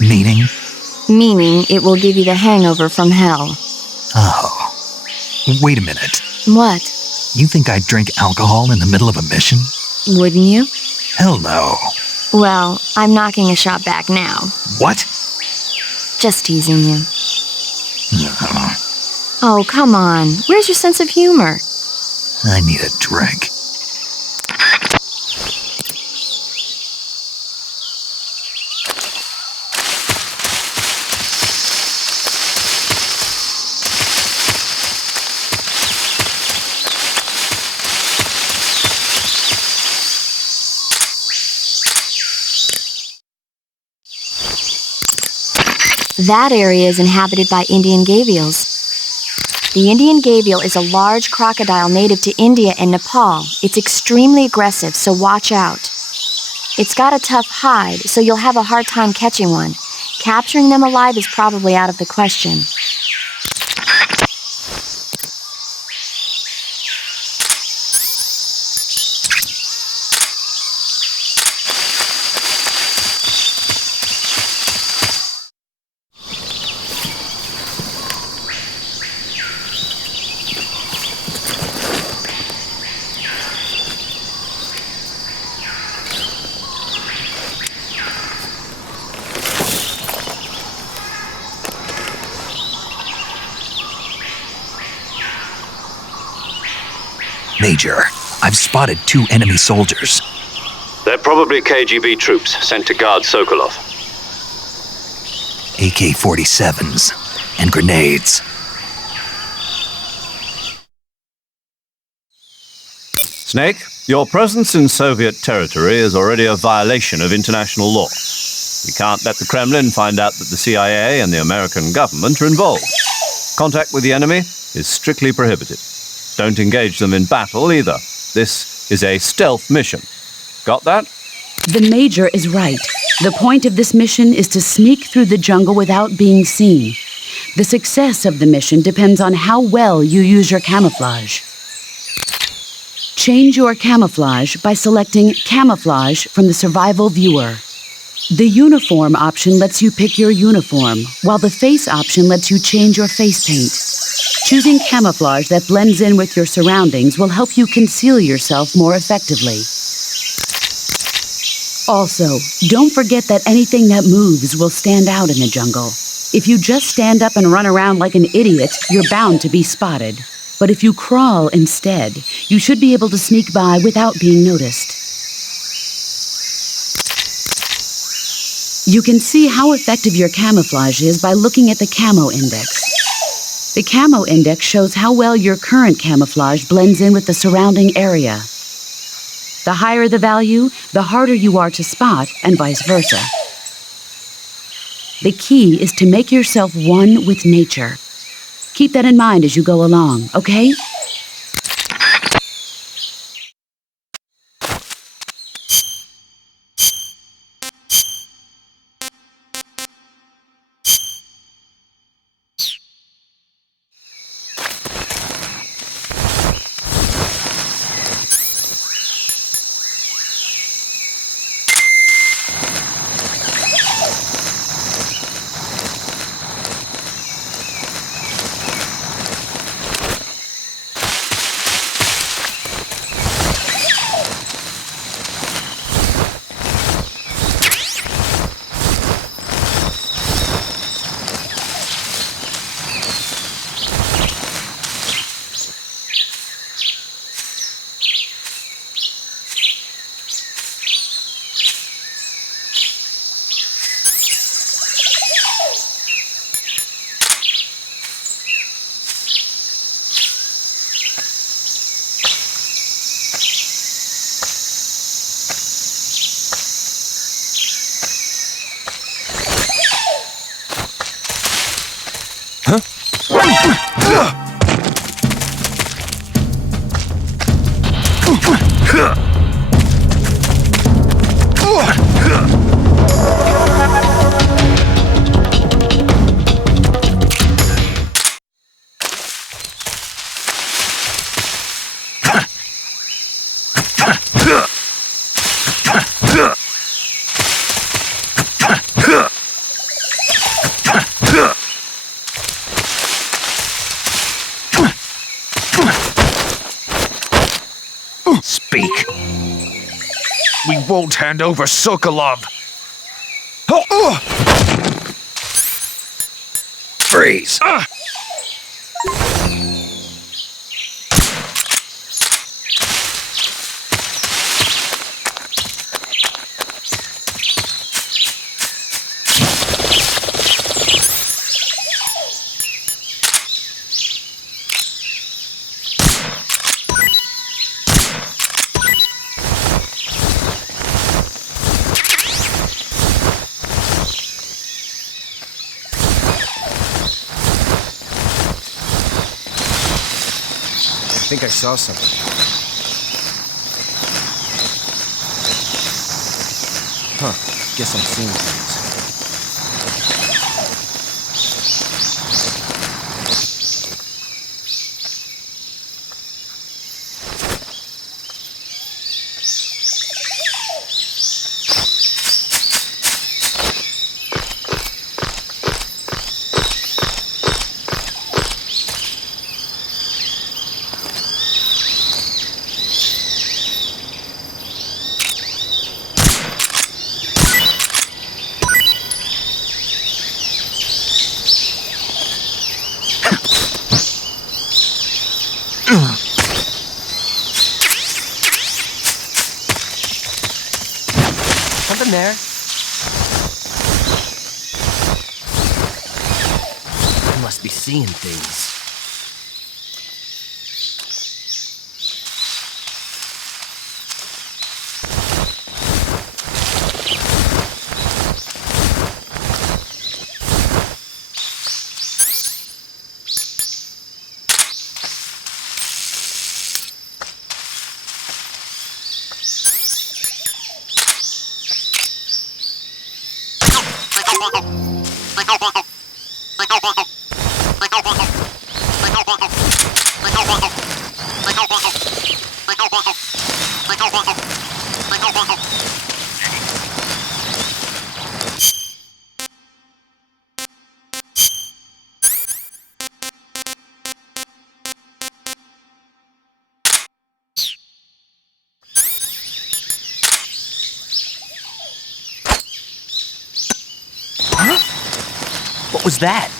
Meaning? Meaning it will give you the hangover from hell. Oh. Wait a minute. What? You think I'd drink alcohol in the middle of a mission? Wouldn't you? Hell no. Well, I'm knocking a shot back now. What? Just teasing you. Oh, come on. Where's your sense of humor? I need a drink. That area is inhabited by Indian gavials. The Indian gavial is a large crocodile native to India and Nepal. It's extremely aggressive, so watch out. It's got a tough hide, so you'll have a hard time catching one. Capturing them alive is probably out of the question. Major, I've spotted 2 enemy soldiers. They're probably KGB troops sent to guard Sokolov. AK-47s and grenades. Snake, your presence in Soviet territory is already a violation of international law. We can't let the Kremlin find out that the CIA and the American government are involved. Contact with the enemy is strictly prohibited. Don't engage them in battle either. This is a stealth mission. Got that? The Major is right. The point of this mission is to sneak through the jungle without being seen. The success of the mission depends on how well you use your camouflage. Change your camouflage by selecting Camouflage from the Survival Viewer. The Uniform option lets you pick your uniform, while the Face option lets you change your face paint. Choosing camouflage that blends in with your surroundings will help you conceal yourself more effectively. Also, don't forget that anything that moves will stand out in the jungle. If you just stand up and run around like an idiot, you're bound to be spotted. But if you crawl instead, you should be able to sneak by without being noticed. You can see how effective your camouflage is by looking at the Camo Index. The Camo Index shows how well your current camouflage blends in with the surrounding area. The higher the value, the harder you are to spot, and vice versa. The key is to make yourself one with nature. Keep that in mind as you go along, okay? Speak. We won't hand over Sokolov. Freeze. think I saw something. Huh. Guess I'm seeing things. Something there. I must be seeing things. What was that?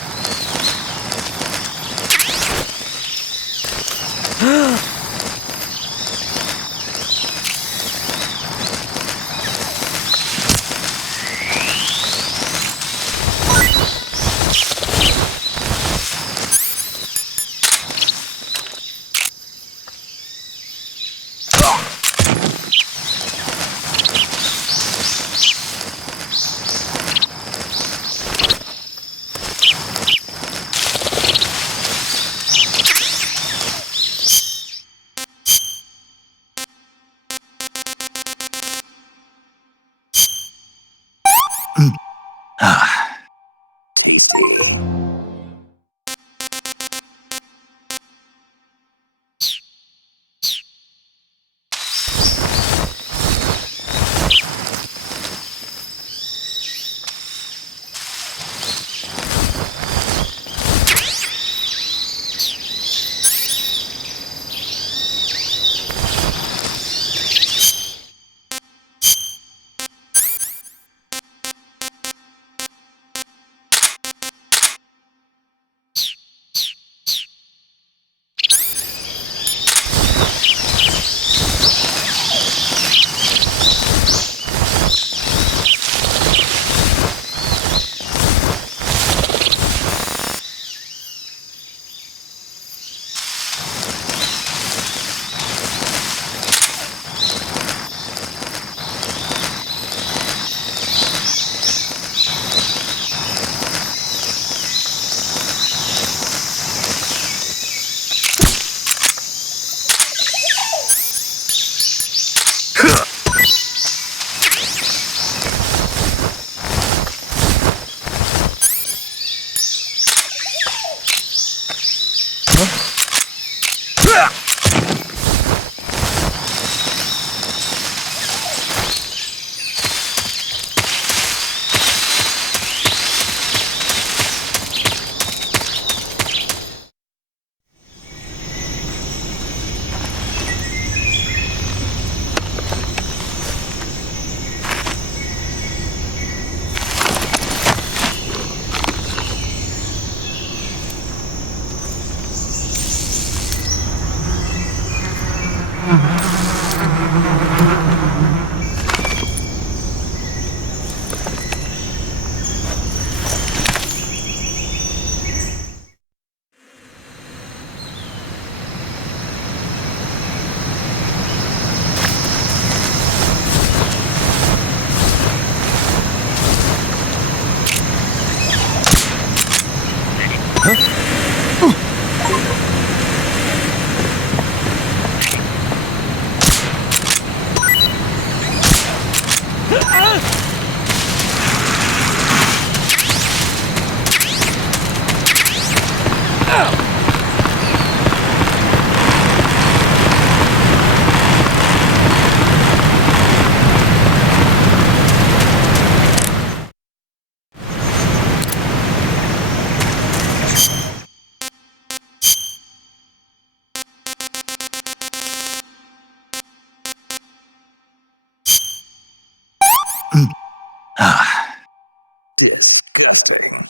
Disgusting.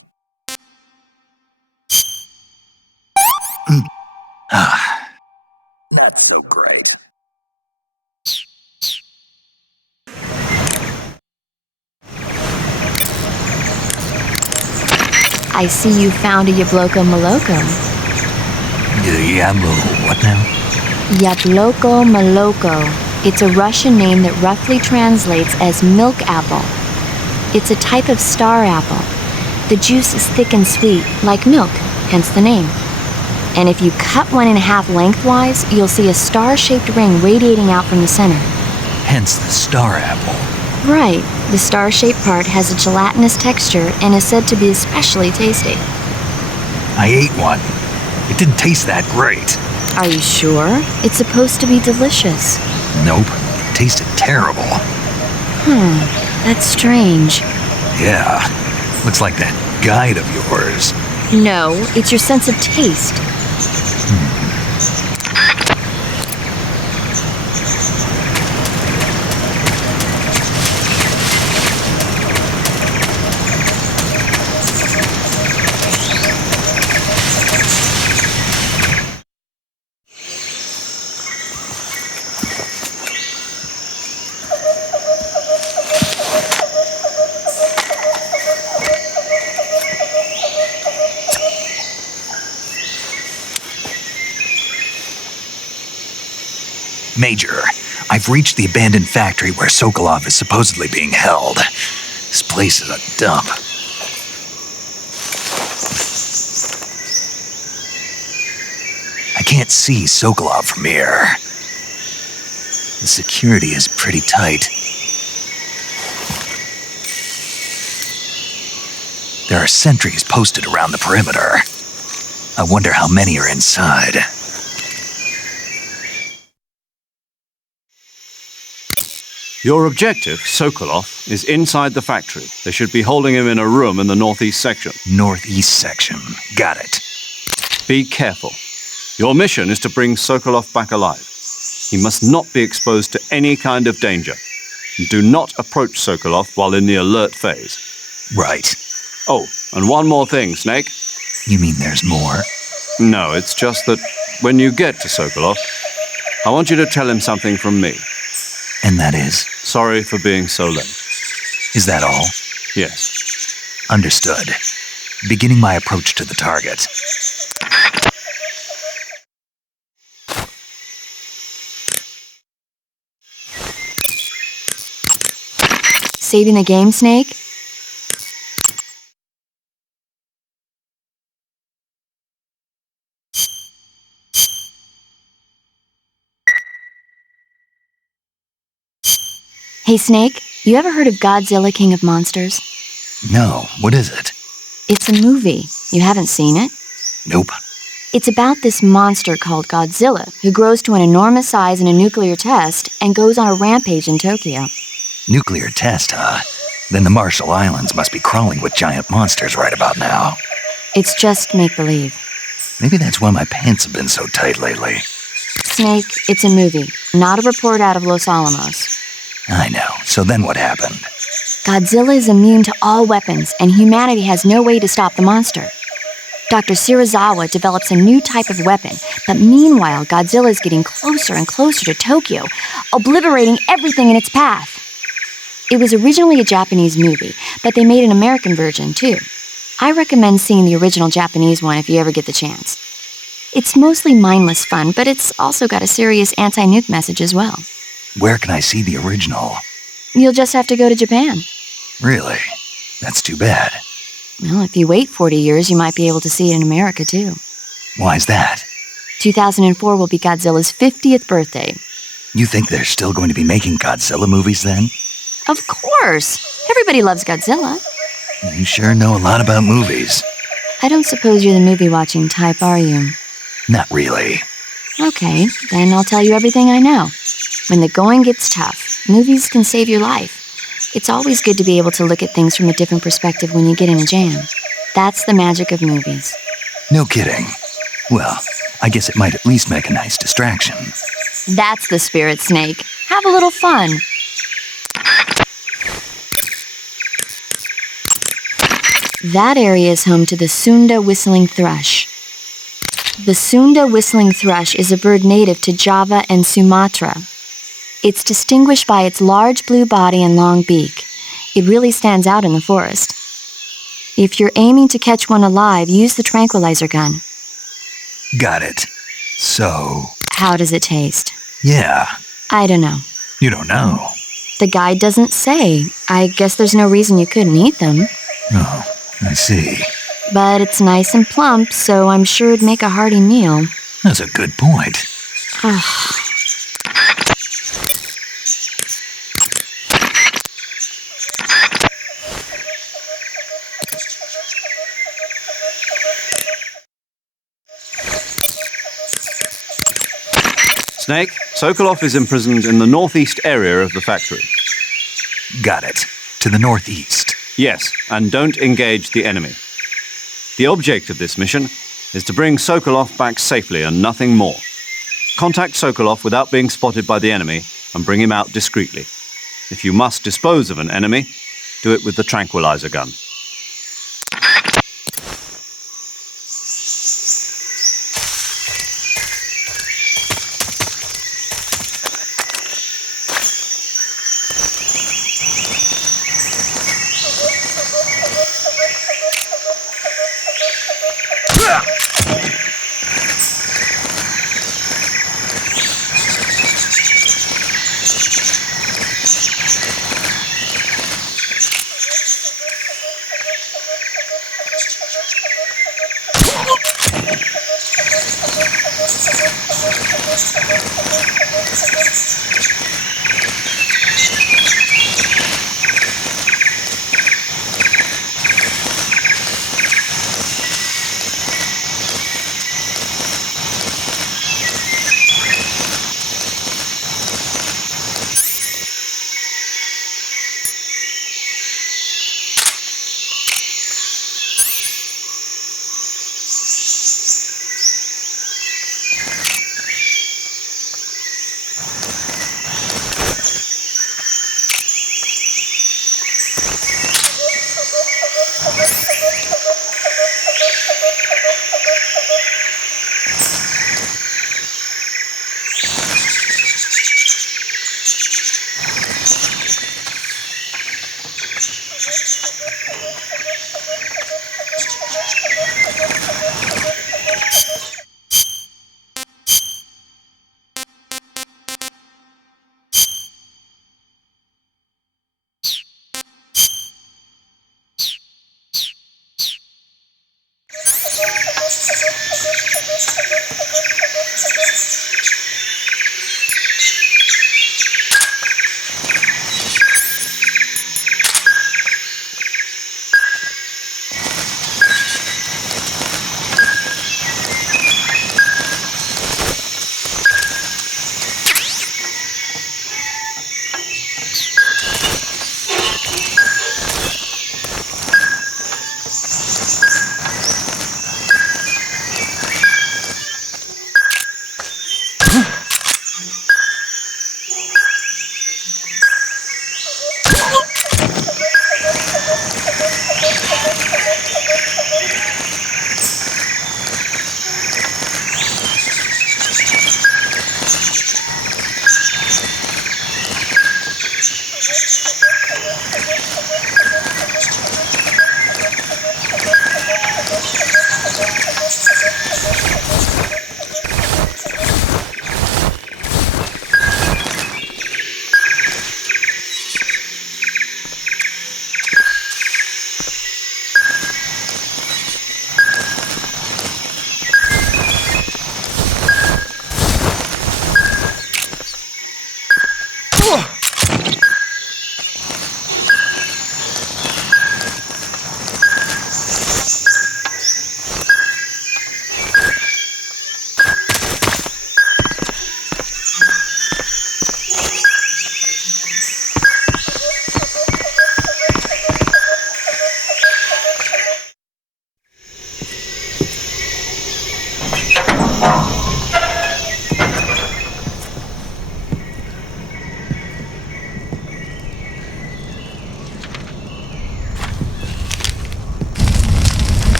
Not so great. I see you found a Yabloko Maloko. What now? Yabloko Maloko. It's a Russian name that roughly translates as milk apple. It's a type of star apple. The juice is thick and sweet, like milk, hence the name. And if you cut one in half lengthwise, you'll see a star-shaped ring radiating out from the center. Hence the star apple. Right. The star-shaped part has a gelatinous texture and is said to be especially tasty. I ate one. It didn't taste that great. Are you sure? It's supposed to be delicious. Nope. It tasted terrible. That's strange. Yeah. Looks like that guide of yours. No, it's your sense of taste. Major, I've reached the abandoned factory where Sokolov is supposedly being held. This place is a dump. I can't see Sokolov from here. The security is pretty tight. There are sentries posted around the perimeter. I wonder how many are inside. Your objective, Sokolov, is inside the factory. They should be holding him in a room in the northeast section. Northeast section. Got it. Be careful. Your mission is to bring Sokolov back alive. He must not be exposed to any kind of danger. Do not approach Sokolov while in the alert phase. Right. Oh, and one more thing, Snake. You mean there's more? No, it's just that when you get to Sokolov, I want you to tell him something from me. And that is? Sorry for being so late. Is that all? Yes. Understood. Beginning my approach to the target. Saving the game, Snake? Hey, Snake, you ever heard of Godzilla, King of Monsters? No, what is it? It's a movie. You haven't seen it? Nope. It's about this monster called Godzilla, who grows to an enormous size in a nuclear test and goes on a rampage in Tokyo. Nuclear test, huh? Then the Marshall Islands must be crawling with giant monsters right about now. It's just make-believe. Maybe that's why my pants have been so tight lately. Snake, it's a movie, not a report out of Los Alamos. I know. So then what happened? Godzilla is immune to all weapons, and humanity has no way to stop the monster. Dr. Shirazawa develops a new type of weapon, but meanwhile, Godzilla is getting closer and closer to Tokyo, obliterating everything in its path. It was originally a Japanese movie, but they made an American version, too. I recommend seeing the original Japanese one if you ever get the chance. It's mostly mindless fun, but it's also got a serious anti-nuke message as well. Where can I see the original? You'll just have to go to Japan. Really? That's too bad. Well, if you wait 40 years, you might be able to see it in America, too. Why's that? 2004 will be Godzilla's 50th birthday. You think they're still going to be making Godzilla movies then? Of course! Everybody loves Godzilla. You sure know a lot about movies. I don't suppose you're the movie-watching type, are you? Not really. Okay, then I'll tell you everything I know. When the going gets tough, movies can save your life. It's always good to be able to look at things from a different perspective when you get in a jam. That's the magic of movies. No kidding. Well, I guess it might at least make a nice distraction. That's the spirit, Snake. Have a little fun. That area is home to the Sunda whistling thrush. The Sunda whistling thrush is a bird native to Java and Sumatra. It's distinguished by its large blue body and long beak. It really stands out in the forest. If you're aiming to catch one alive, use the tranquilizer gun. Got it. So, How does it taste? yeah, I don't know. you don't know. The guide doesn't say. I guess there's no reason you couldn't eat them. Oh, I see. But it's nice and plump, so I'm sure it'd make a hearty meal. That's a good point. Snake, Sokolov is imprisoned in the northeast area of the factory. Got it. To the northeast. Yes, and don't engage the enemy. The object of this mission is to bring Sokolov back safely and nothing more. Contact Sokolov without being spotted by the enemy and bring him out discreetly. If you must dispose of an enemy, do it with the tranquilizer gun.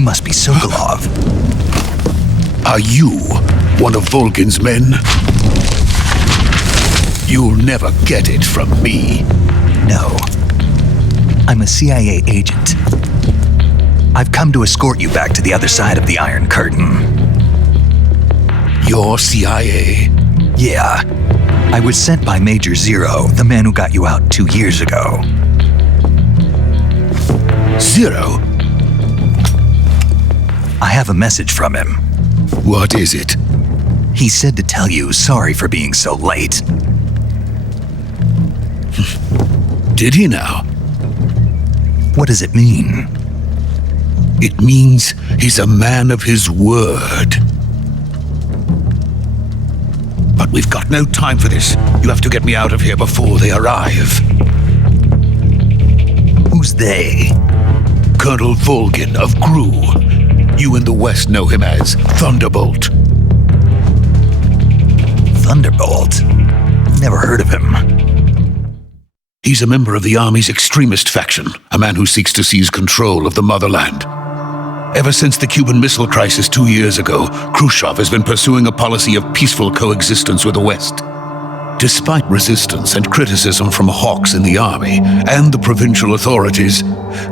You must be Sokolov. Are you one of Volgin's men? You'll never get it from me. No. I'm a CIA agent. I've come to escort you back to the other side of the Iron Curtain. You're CIA? Yeah. I was sent by Major Zero, the man who got you out 2 years ago. Zero? I have a message from him. What is it? He said to tell you sorry for being so late. Did he now? What does it mean? It means he's a man of his word. But we've got no time for this. You have to get me out of here before they arrive. Who's they? Colonel Volgin of GRU. You in the West know him as Thunderbolt. Thunderbolt? Never heard of him. He's a member of the Army's extremist faction, a man who seeks to seize control of the motherland. Ever since the Cuban Missile Crisis 2 years ago, Khrushchev has been pursuing a policy of peaceful coexistence with the West. Despite resistance and criticism from hawks in the army and the provincial authorities,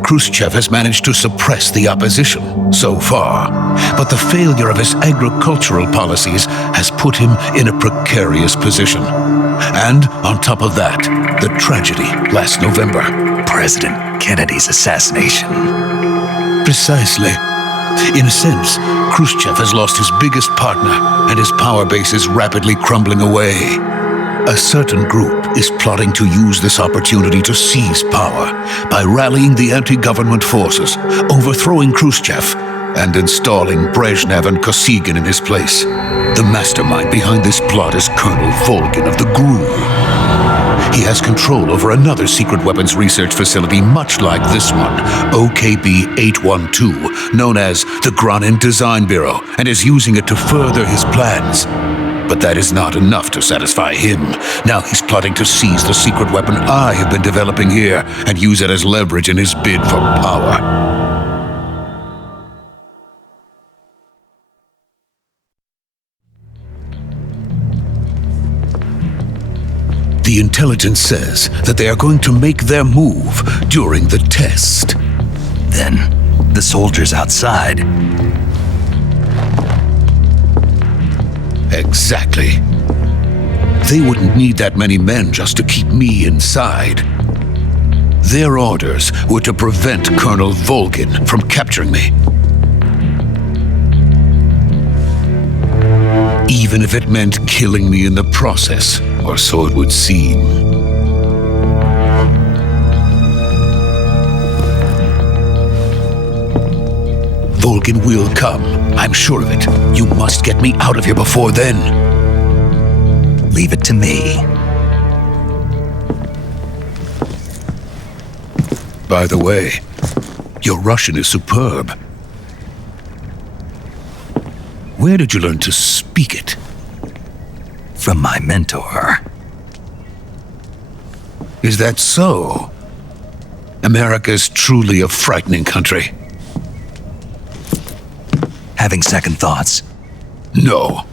Khrushchev has managed to suppress the opposition so far. But the failure of his agricultural policies has put him in a precarious position. And on top of that, the tragedy last November. President Kennedy's assassination. Precisely. In a sense, Khrushchev has lost his biggest partner, and his power base is rapidly crumbling away. A certain group is plotting to use this opportunity to seize power by rallying the anti-government forces, overthrowing Khrushchev, and installing Brezhnev and Kosygin in his place. The mastermind behind this plot is Colonel Volgin of the GRU. He has control over another secret weapons research facility much like this one, OKB-812, known as the Granin Design Bureau, and is using it to further his plans. But that is not enough to satisfy him. Now he's plotting to seize the secret weapon I have been developing here and use it as leverage in his bid for power. The intelligence says that they are going to make their move during the test. Then, the soldiers outside. Exactly. They wouldn't need that many men just to keep me inside. Their orders were to prevent Colonel Volgin from capturing me. Even if it meant killing me in the process, or so it would seem. Volgin will come. I'm sure of it. You must get me out of here before then. Leave it to me. By the way, your Russian is superb. Where did you learn to speak it? From my mentor. Is that so? America is truly a frightening country. Having second thoughts? No.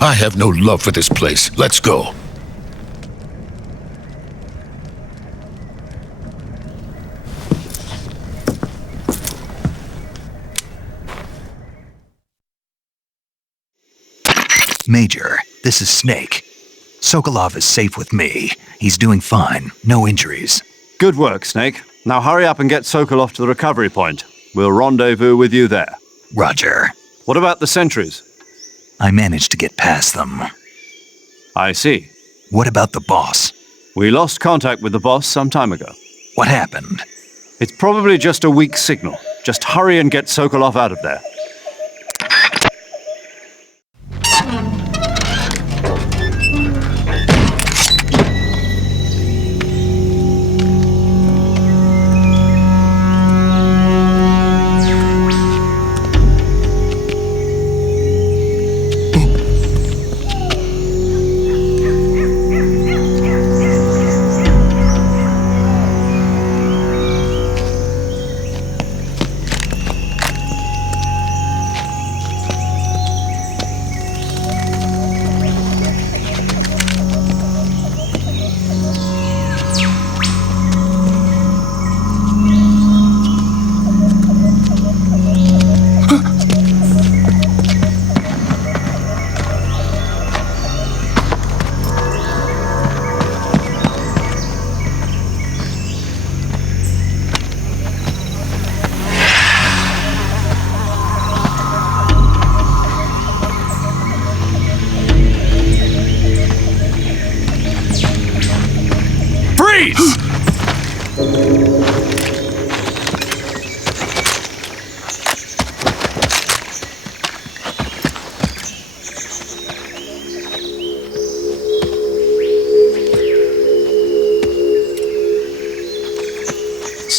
I have no love for this place. Let's go. Major, this is Snake. Sokolov is safe with me. He's doing fine. No injuries. Good work, Snake. Now hurry up and get Sokolov to the recovery point. We'll rendezvous with you there. Roger. What about the sentries? I managed to get past them. I see. What about the boss? We lost contact with the boss some time ago. What happened? It's probably just a weak signal. Just hurry and get Sokolov out of there.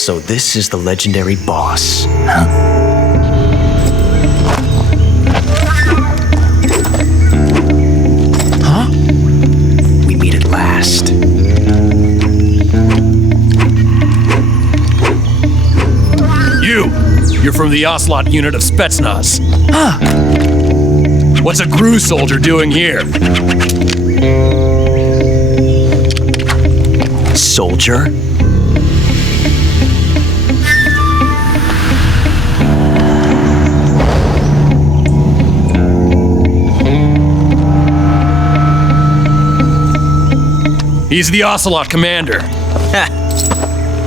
So this is the legendary boss. Huh? We meet at last. You're from the Ocelot unit of Spetsnaz. What's a GRU soldier doing here? Soldier? He's the Ocelot commander.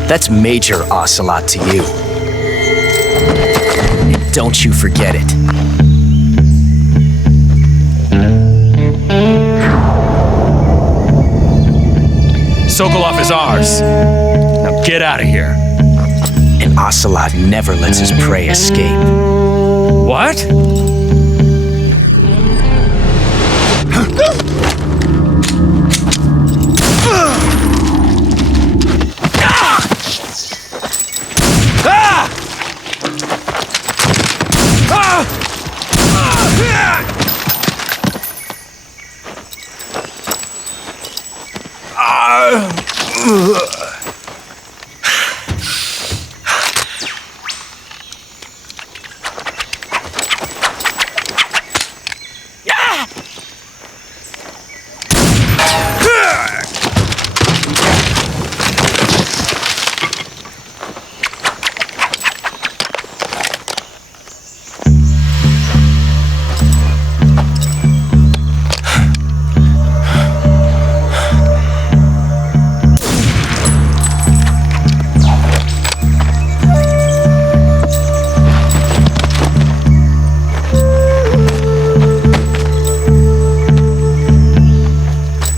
That's Major Ocelot to you. And don't you forget it. Sokolov is ours. Now get out of here. And Ocelot never lets his prey escape. What?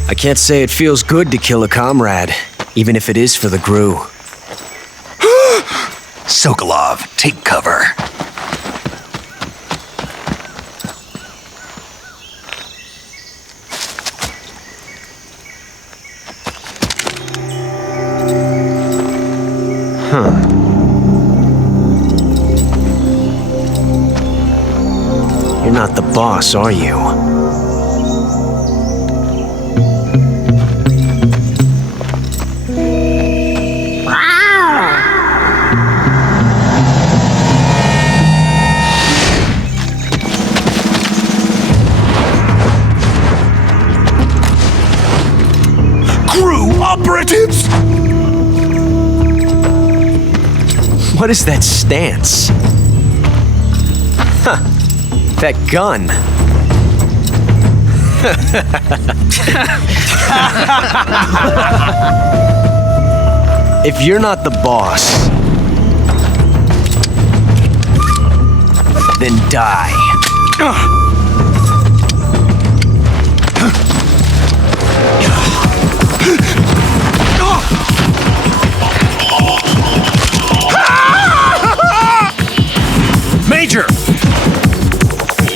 I can't say it feels good to kill a comrade, even if it is for the GRU. Sokolov, take cover. You're not the boss, are you? GRU operatives! What is that stance? Huh. That gun. If you're not the boss, then die. Major!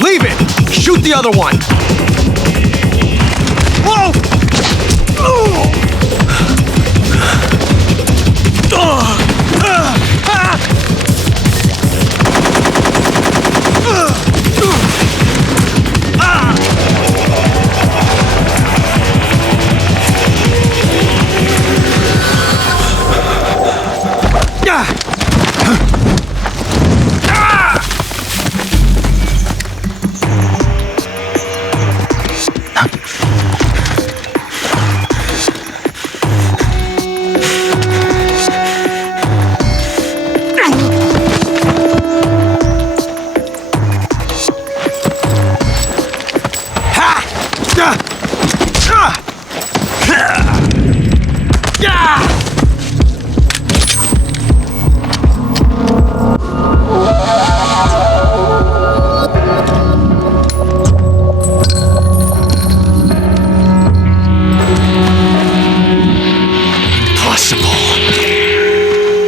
Leave it! Shoot the other one! Whoa!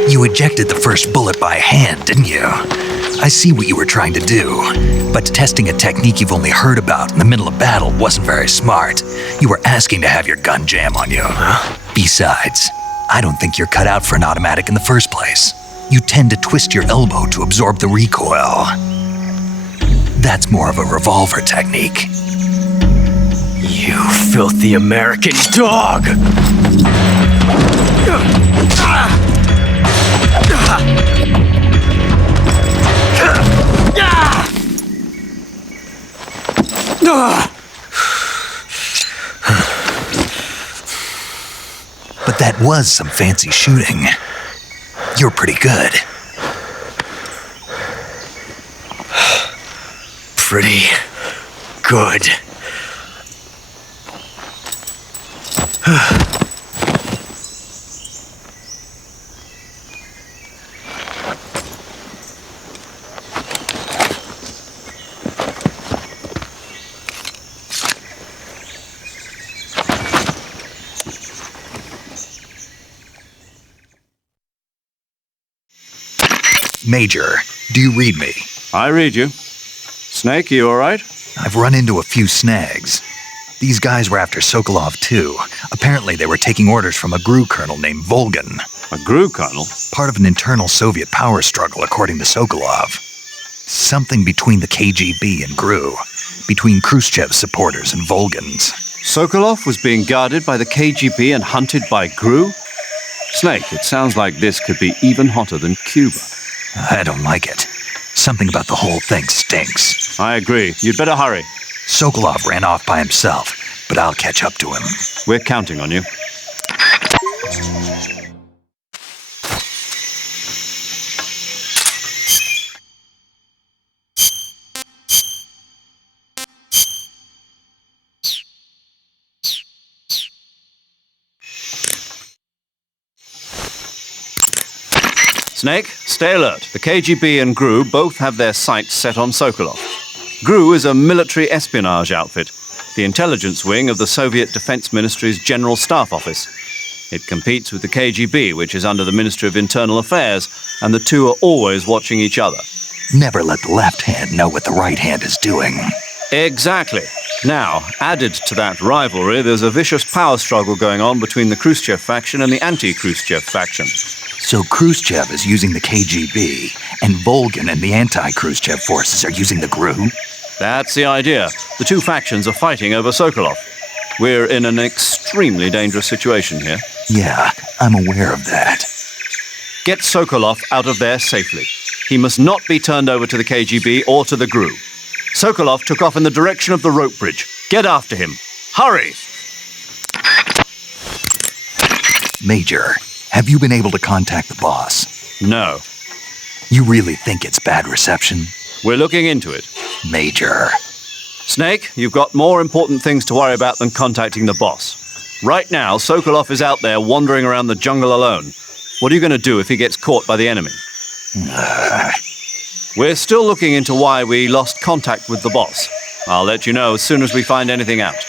You ejected the first bullet by hand, didn't you? I see what you were trying to do, but testing a technique you've only heard about in the middle of battle wasn't very smart. You were asking to have your gun jam on you. Besides, I don't think you're cut out for an automatic in the first place. You tend to twist your elbow to absorb the recoil. That's more of a revolver technique. You filthy American dog! But that was some fancy shooting. You're pretty good. Pretty good. Major, do you read me? I read you. Snake, you all right? I've run into a few snags. These guys were after Sokolov too. Apparently they were taking orders from a GRU colonel named Volgin. A GRU colonel? Part of an internal Soviet power struggle, according to Sokolov. Something between the KGB and GRU. Between Khrushchev's supporters and Volgin's. Sokolov was being guarded by the KGB and hunted by GRU? Snake, it sounds like this could be even hotter than Cuba. I don't like it. Something about the whole thing stinks. I agree. You'd better hurry. Sokolov ran off by himself, but I'll catch up to him. We're counting on you. Snake, stay alert. The KGB and GRU both have their sights set on Sokolov. GRU is a military espionage outfit, the intelligence wing of the Soviet Defense Ministry's General Staff Office. It competes with the KGB, which is under the Ministry of Internal Affairs, and the two are always watching each other. Never let the left hand know what the right hand is doing. Exactly. Now, added to that rivalry, there's a vicious power struggle going on between the Khrushchev faction and the anti-Khrushchev faction. So Khrushchev is using the KGB, and Volgin and the anti-Khrushchev forces are using the GRU? That's the idea. The two factions are fighting over Sokolov. We're in an extremely dangerous situation here. Yeah, I'm aware of that. Get Sokolov out of there safely. He must not be turned over to the KGB or to the GRU. Sokolov took off in the direction of the rope bridge. Get after him. Hurry! Major, have you been able to contact the boss? No. You really think it's bad reception? We're looking into it. Major. Snake, you've got more important things to worry about than contacting the boss. Right now, Sokolov is out there wandering around the jungle alone. What are you going to do if he gets caught by the enemy? We're still looking into why we lost contact with the boss. I'll let you know as soon as we find anything out.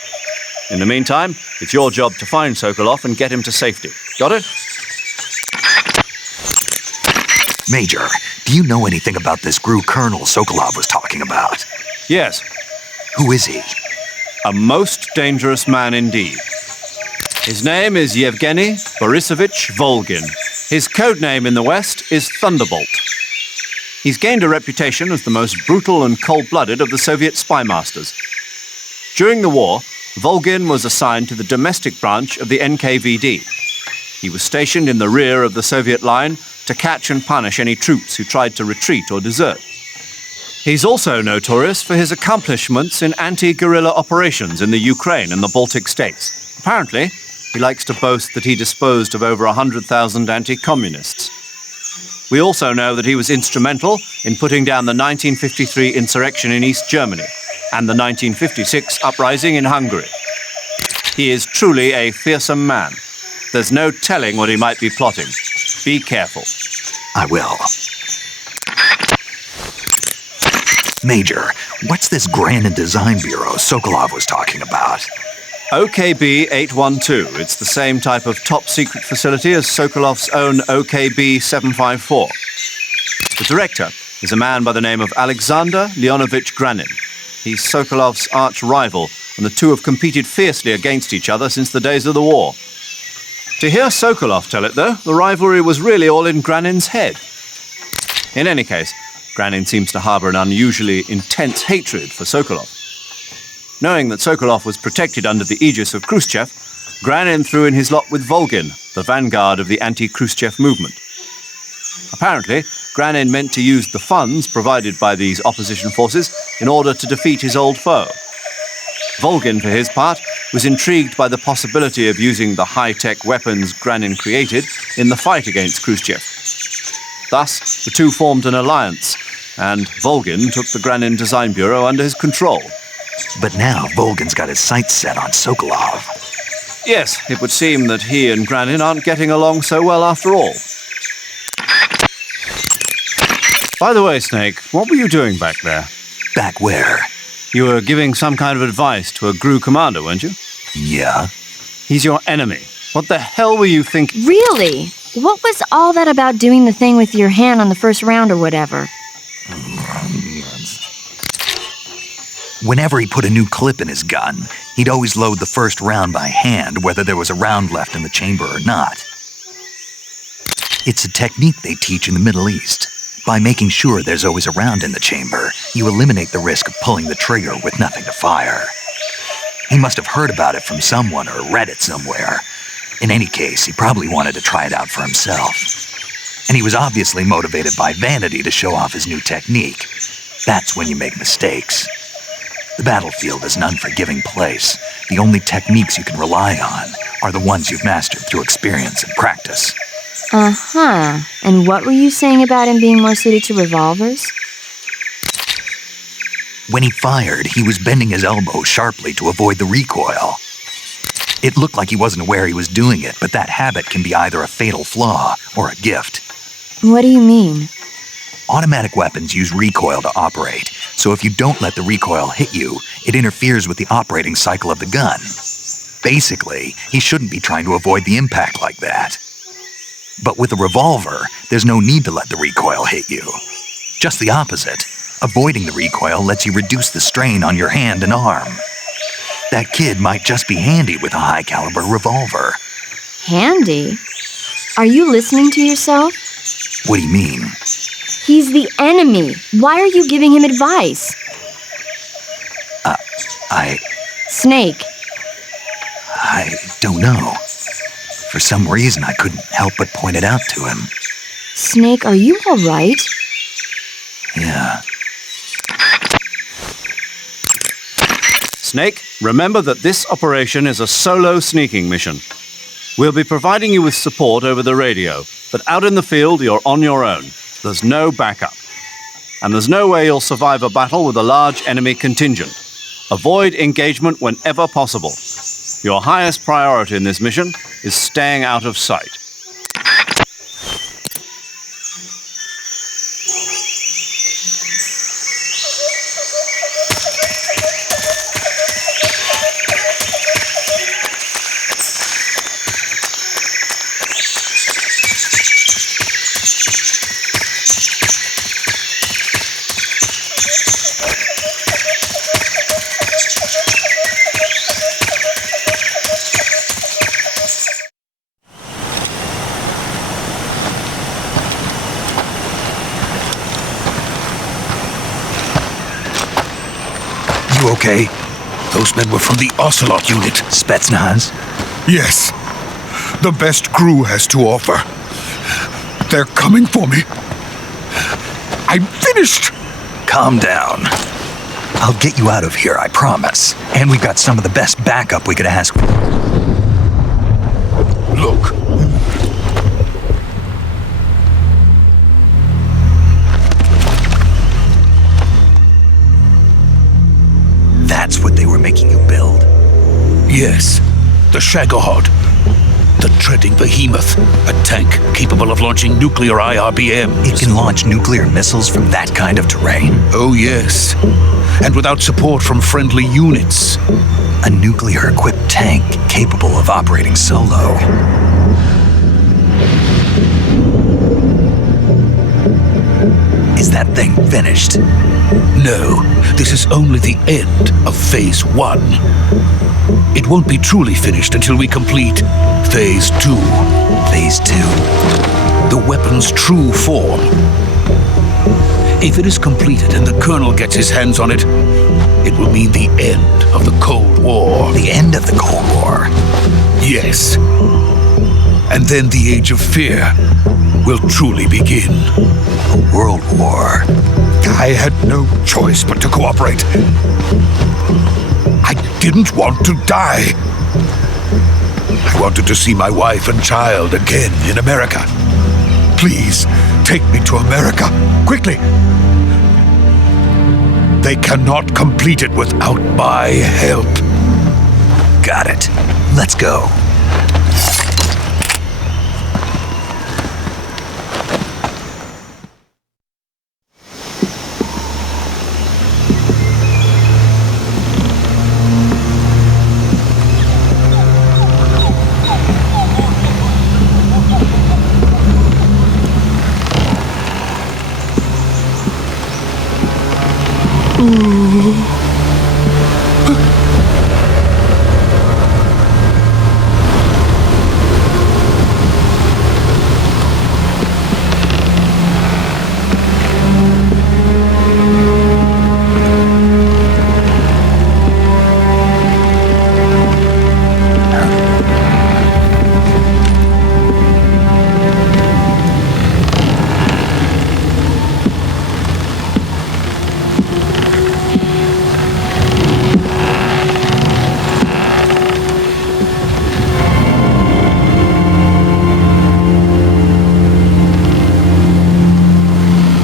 In the meantime, it's your job to find Sokolov and get him to safety. Got it? Major, do you know anything about this GRU colonel Sokolov was talking about? Yes. Who is he? A most dangerous man indeed. His name is Yevgeny Borisovich Volgin. His code name in the West is Thunderbolt. He's gained a reputation as the most brutal and cold-blooded of the Soviet spy masters. During the war, Volgin was assigned to the domestic branch of the NKVD. He was stationed in the rear of the Soviet line to catch and punish any troops who tried to retreat or desert. He's also notorious for his accomplishments in anti-guerrilla operations in the Ukraine and the Baltic states. Apparently, he likes to boast that he disposed of over 100,000 anti-communists. We also know that he was instrumental in putting down the 1953 insurrection in East Germany and the 1956 uprising in Hungary. He is truly a fearsome man. There's no telling what he might be plotting. Be careful. I will. Major, what's this Grand Design Bureau Sokolov was talking about? OKB 812. It's the same type of top-secret facility as Sokolov's own OKB 754. The director is a man by the name of Alexander Leonovich Granin. He's Sokolov's arch-rival, and the two have competed fiercely against each other since the days of the war. To hear Sokolov tell it, though, the rivalry was really all in Granin's head. In any case, Granin seems to harbour an unusually intense hatred for Sokolov. Knowing that Sokolov was protected under the aegis of Khrushchev, Granin threw in his lot with Volgin, the vanguard of the anti-Khrushchev movement. Apparently, Granin meant to use the funds provided by these opposition forces in order to defeat his old foe. Volgin, for his part, was intrigued by the possibility of using the high-tech weapons Granin created in the fight against Khrushchev. Thus, the two formed an alliance, and Volgin took the Granin Design Bureau under his control. But now Volgin's got his sights set on Sokolov. Yes, it would seem that he and Granin aren't getting along so well after all. By the way, Snake, what were you doing back there? Back where? You were giving some kind of advice to a GRU commander, weren't you? Yeah. He's your enemy. What the hell were you thinking? Really? What was all that about doing the thing with your hand on the first round or whatever? Whenever he put a new clip in his gun, he'd always load the first round by hand, whether there was a round left in the chamber or not. It's a technique they teach in the Middle East. By making sure there's always a round in the chamber, you eliminate the risk of pulling the trigger with nothing to fire. He must have heard about it from someone or read it somewhere. In any case, he probably wanted to try it out for himself. And he was obviously motivated by vanity to show off his new technique. That's when you make mistakes. The battlefield is an unforgiving place. The only techniques you can rely on are the ones you've mastered through experience and practice. Uh-huh. And what were you saying about him being more suited to revolvers? When he fired, he was bending his elbow sharply to avoid the recoil. It looked like he wasn't aware he was doing it, but that habit can be either a fatal flaw or a gift. What do you mean? Automatic weapons use recoil to operate, so if you don't let the recoil hit you, it interferes with the operating cycle of the gun. Basically, he shouldn't be trying to avoid the impact like that. But with a revolver, there's no need to let the recoil hit you. Just the opposite. Avoiding the recoil lets you reduce the strain on your hand and arm. That kid might just be handy with a high-caliber revolver. Handy? Are you listening to yourself? What do you mean? He's the enemy. Why are you giving him advice? Snake. I don't know. For some reason, I couldn't help but point it out to him. Snake, are you all right? Yeah. Snake, remember that this operation is a solo sneaking mission. We'll be providing you with support over the radio, but out in the field, you're on your own. There's no backup. And there's no way you'll survive a battle with a large enemy contingent. Avoid engagement whenever possible. Your highest priority in this mission is staying out of sight. You okay? Those men were from the Ocelot unit. Spetsnaz? Yes. The best GRU has to offer. They're coming for me. I'm finished! Calm down. I'll get you out of here, I promise. And we've got some of the best backup we could ask for. Look. That's what they were making you build? Yes. The Shagohod. The treading behemoth. A tank capable of launching nuclear IRBMs. It can launch nuclear missiles from that kind of terrain? Oh, yes. And without support from friendly units. A nuclear-equipped tank capable of operating solo. Is that thing finished? No, this is only the end of Phase 1. It won't be truly finished until we complete Phase 2. Phase 2? The weapon's true form. If it is completed and the Colonel gets his hands on it, it will mean the end of the Cold War. The end of the Cold War? Yes. And then the Age of Fear will truly begin. A world war. I had no choice but to cooperate. I didn't want to die. I wanted to see my wife and child again in America. Please, take me to America, quickly. They cannot complete it without my help. Got it. Let's go.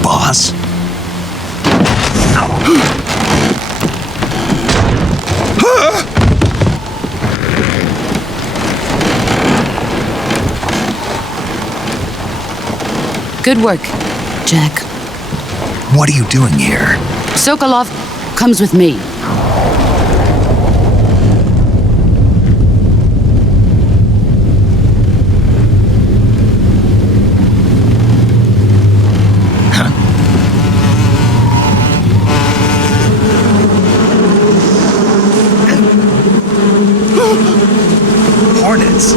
Boss? Good work, Jack. What are you doing here? Sokolov comes with me. Hornets.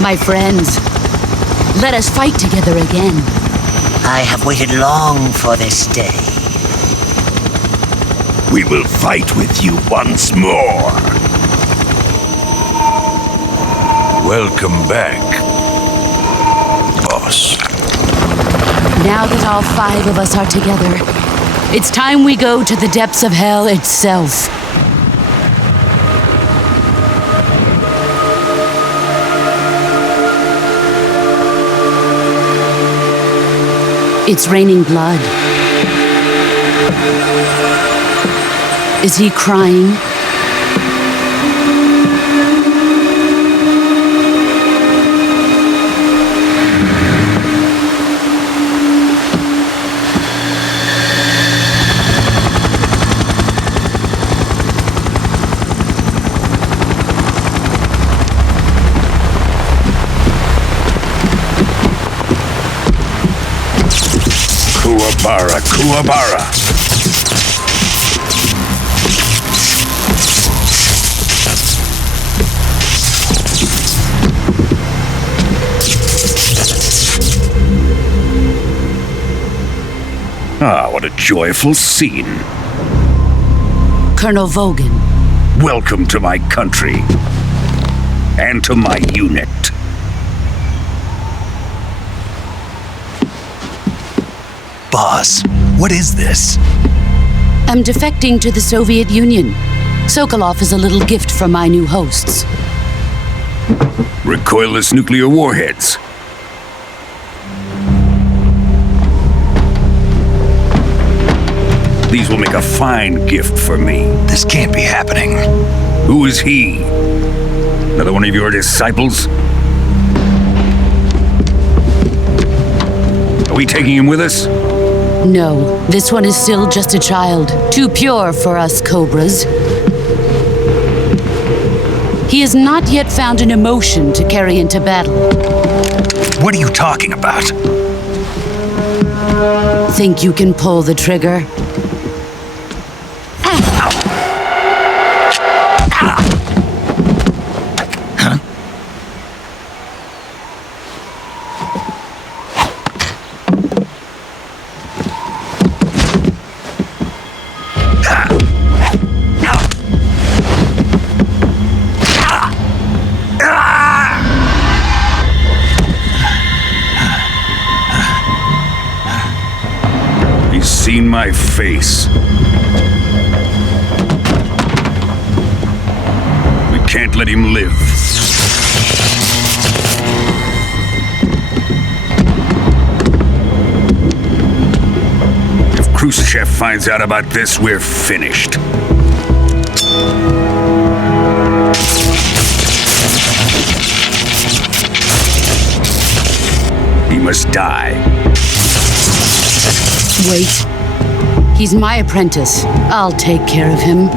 My friends, let us fight together again. I have waited long for this day. We will fight with you once more. Welcome back, boss. Now that all 5 of us are together, it's time we go to the depths of hell itself. It's raining blood. Is he crying? Kuwabara, Kuwabara. Ah, what a joyful scene. Colonel Vogan. Welcome to my country. And to my unit. Boss, what is this? I'm defecting to the Soviet Union. Sokolov is a little gift from my new hosts. Recoilless nuclear warheads. These will make a fine gift for me. This can't be happening. Who is he? Another one of your disciples? Are we taking him with us? No, this one is still just a child. Too pure for us Cobras. He has not yet found an emotion to carry into battle. What are you talking about? Think you can pull the trigger? Seen my face. We can't let him live. If Khrushchev finds out about this, we're finished. He must die. Wait. He's my apprentice. I'll take care of him.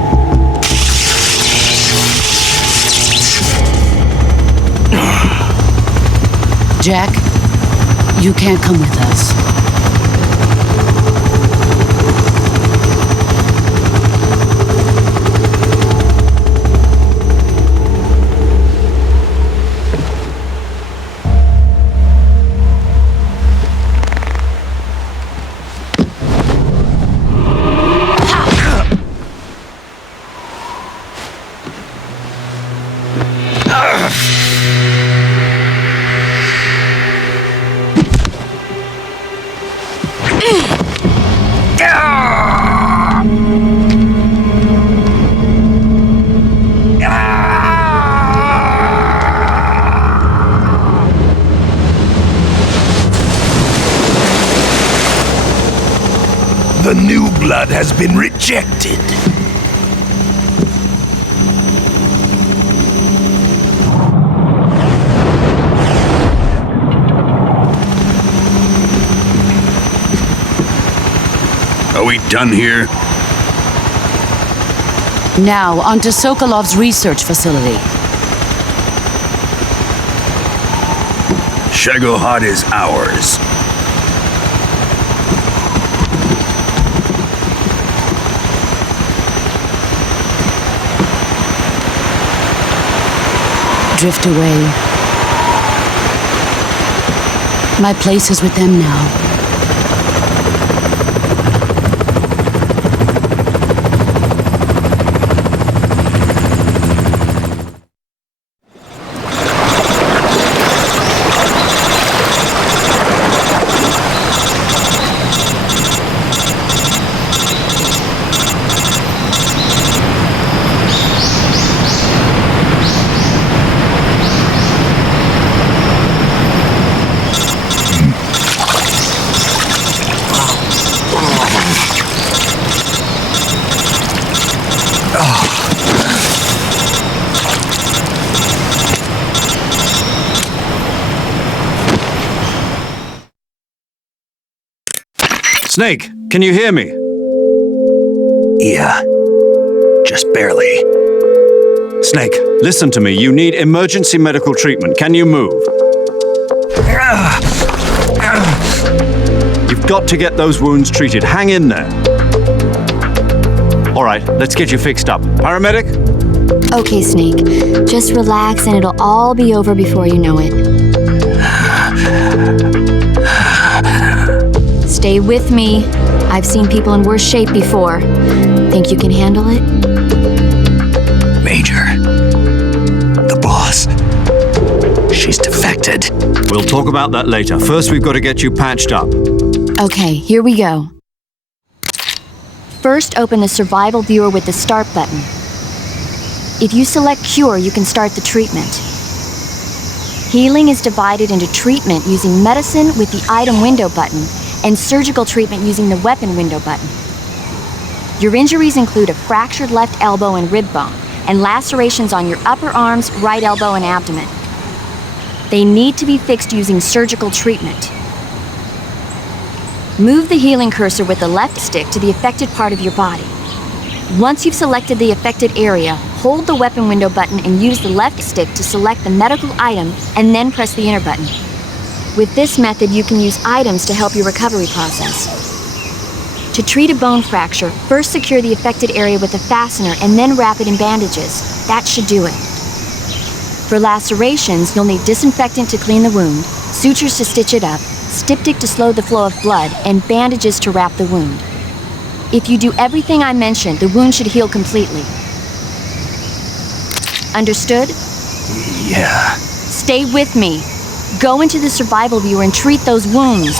Jack, you can't come with us. The new blood has been rejected. Are we done here? Now, onto Sokolov's research facility. Shagohod is ours. Drift away. My place is with them now. Snake, can you hear me? Yeah, just barely. Snake, listen to me. You need emergency medical treatment. Can you move? You've got to get those wounds treated. Hang in there. All right, let's get you fixed up. Paramedic? Okay, Snake. Just relax and it'll all be over before you know it. Stay with me. I've seen people in worse shape before. Think you can handle it? Major. The boss. She's defected. We'll talk about that later. First, we've got to get you patched up. Okay, here we go. First, open the survival viewer with the start button. If you select Cure, you can start the treatment. Healing is divided into treatment using medicine with the item window button and surgical treatment using the weapon window button. Your injuries include a fractured left elbow and rib bone, and lacerations on your upper arms, right elbow, and abdomen. They need to be fixed using surgical treatment. Move the healing cursor with the left stick to the affected part of your body. Once you've selected the affected area, hold the weapon window button and use the left stick to select the medical item and then press the enter button. With this method, you can use items to help your recovery process. To treat a bone fracture, first secure the affected area with a fastener and then wrap it in bandages. That should do it. For lacerations, you'll need disinfectant to clean the wound, sutures to stitch it up, styptic to slow the flow of blood, and bandages to wrap the wound. If you do everything I mentioned, the wound should heal completely. Understood? Yeah. Stay with me. Go into the survival viewer and treat those wounds.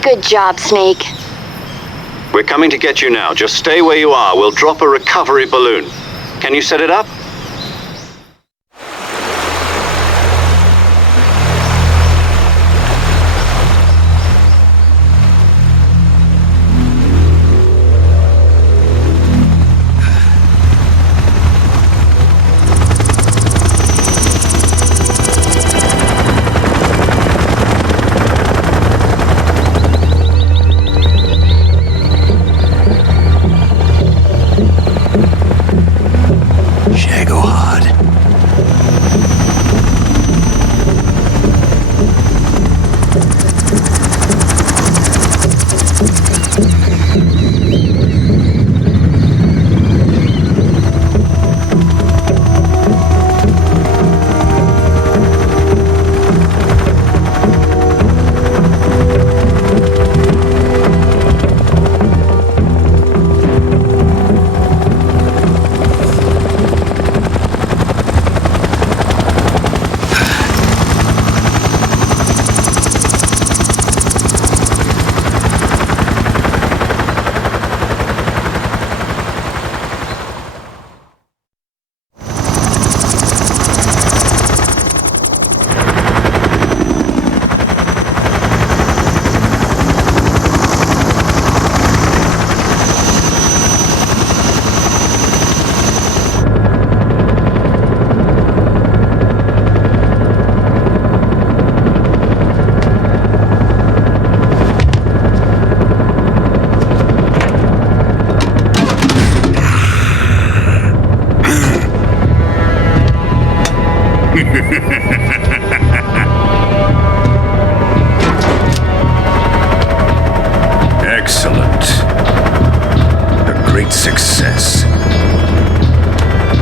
Good job, Snake. We're coming to get you now. Just stay where you are. We'll drop a recovery balloon. Can you set it up? Shit. success.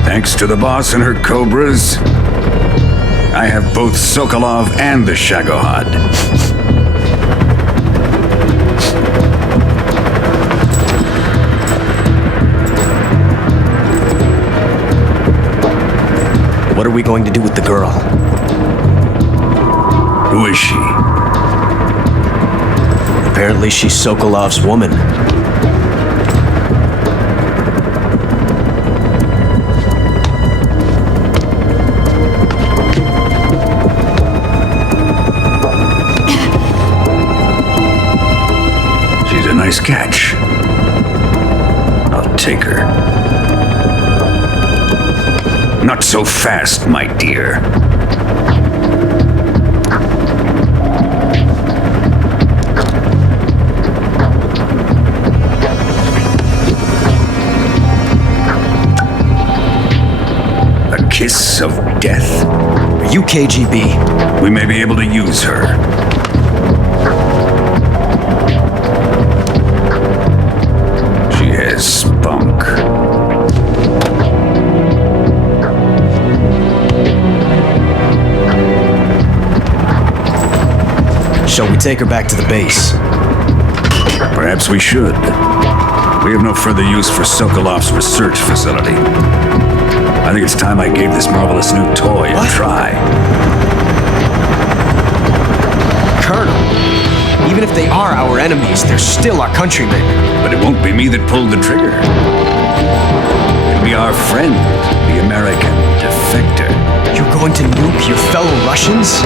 Thanks to the boss and her cobras, I have both Sokolov and the Shagohod. What are we going to do with the girl? Who is she? Apparently she's Sokolov's woman. She's a nice catch. I'll take her. Not so fast, my dear. A kiss of death? Are you KGB? We may be able to use her. She has spunk. Shall we take her back to the base? Perhaps we should. We have no further use for Sokolov's research facility. I think it's time I gave this marvelous new toy a try. Colonel, even if they are our enemies, they're still our countrymen. But it won't be me that pulled the trigger. It'll be our friend, the American defector. You're going to nuke your fellow Russians?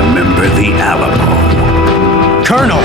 Remember the Alamo. Colonel!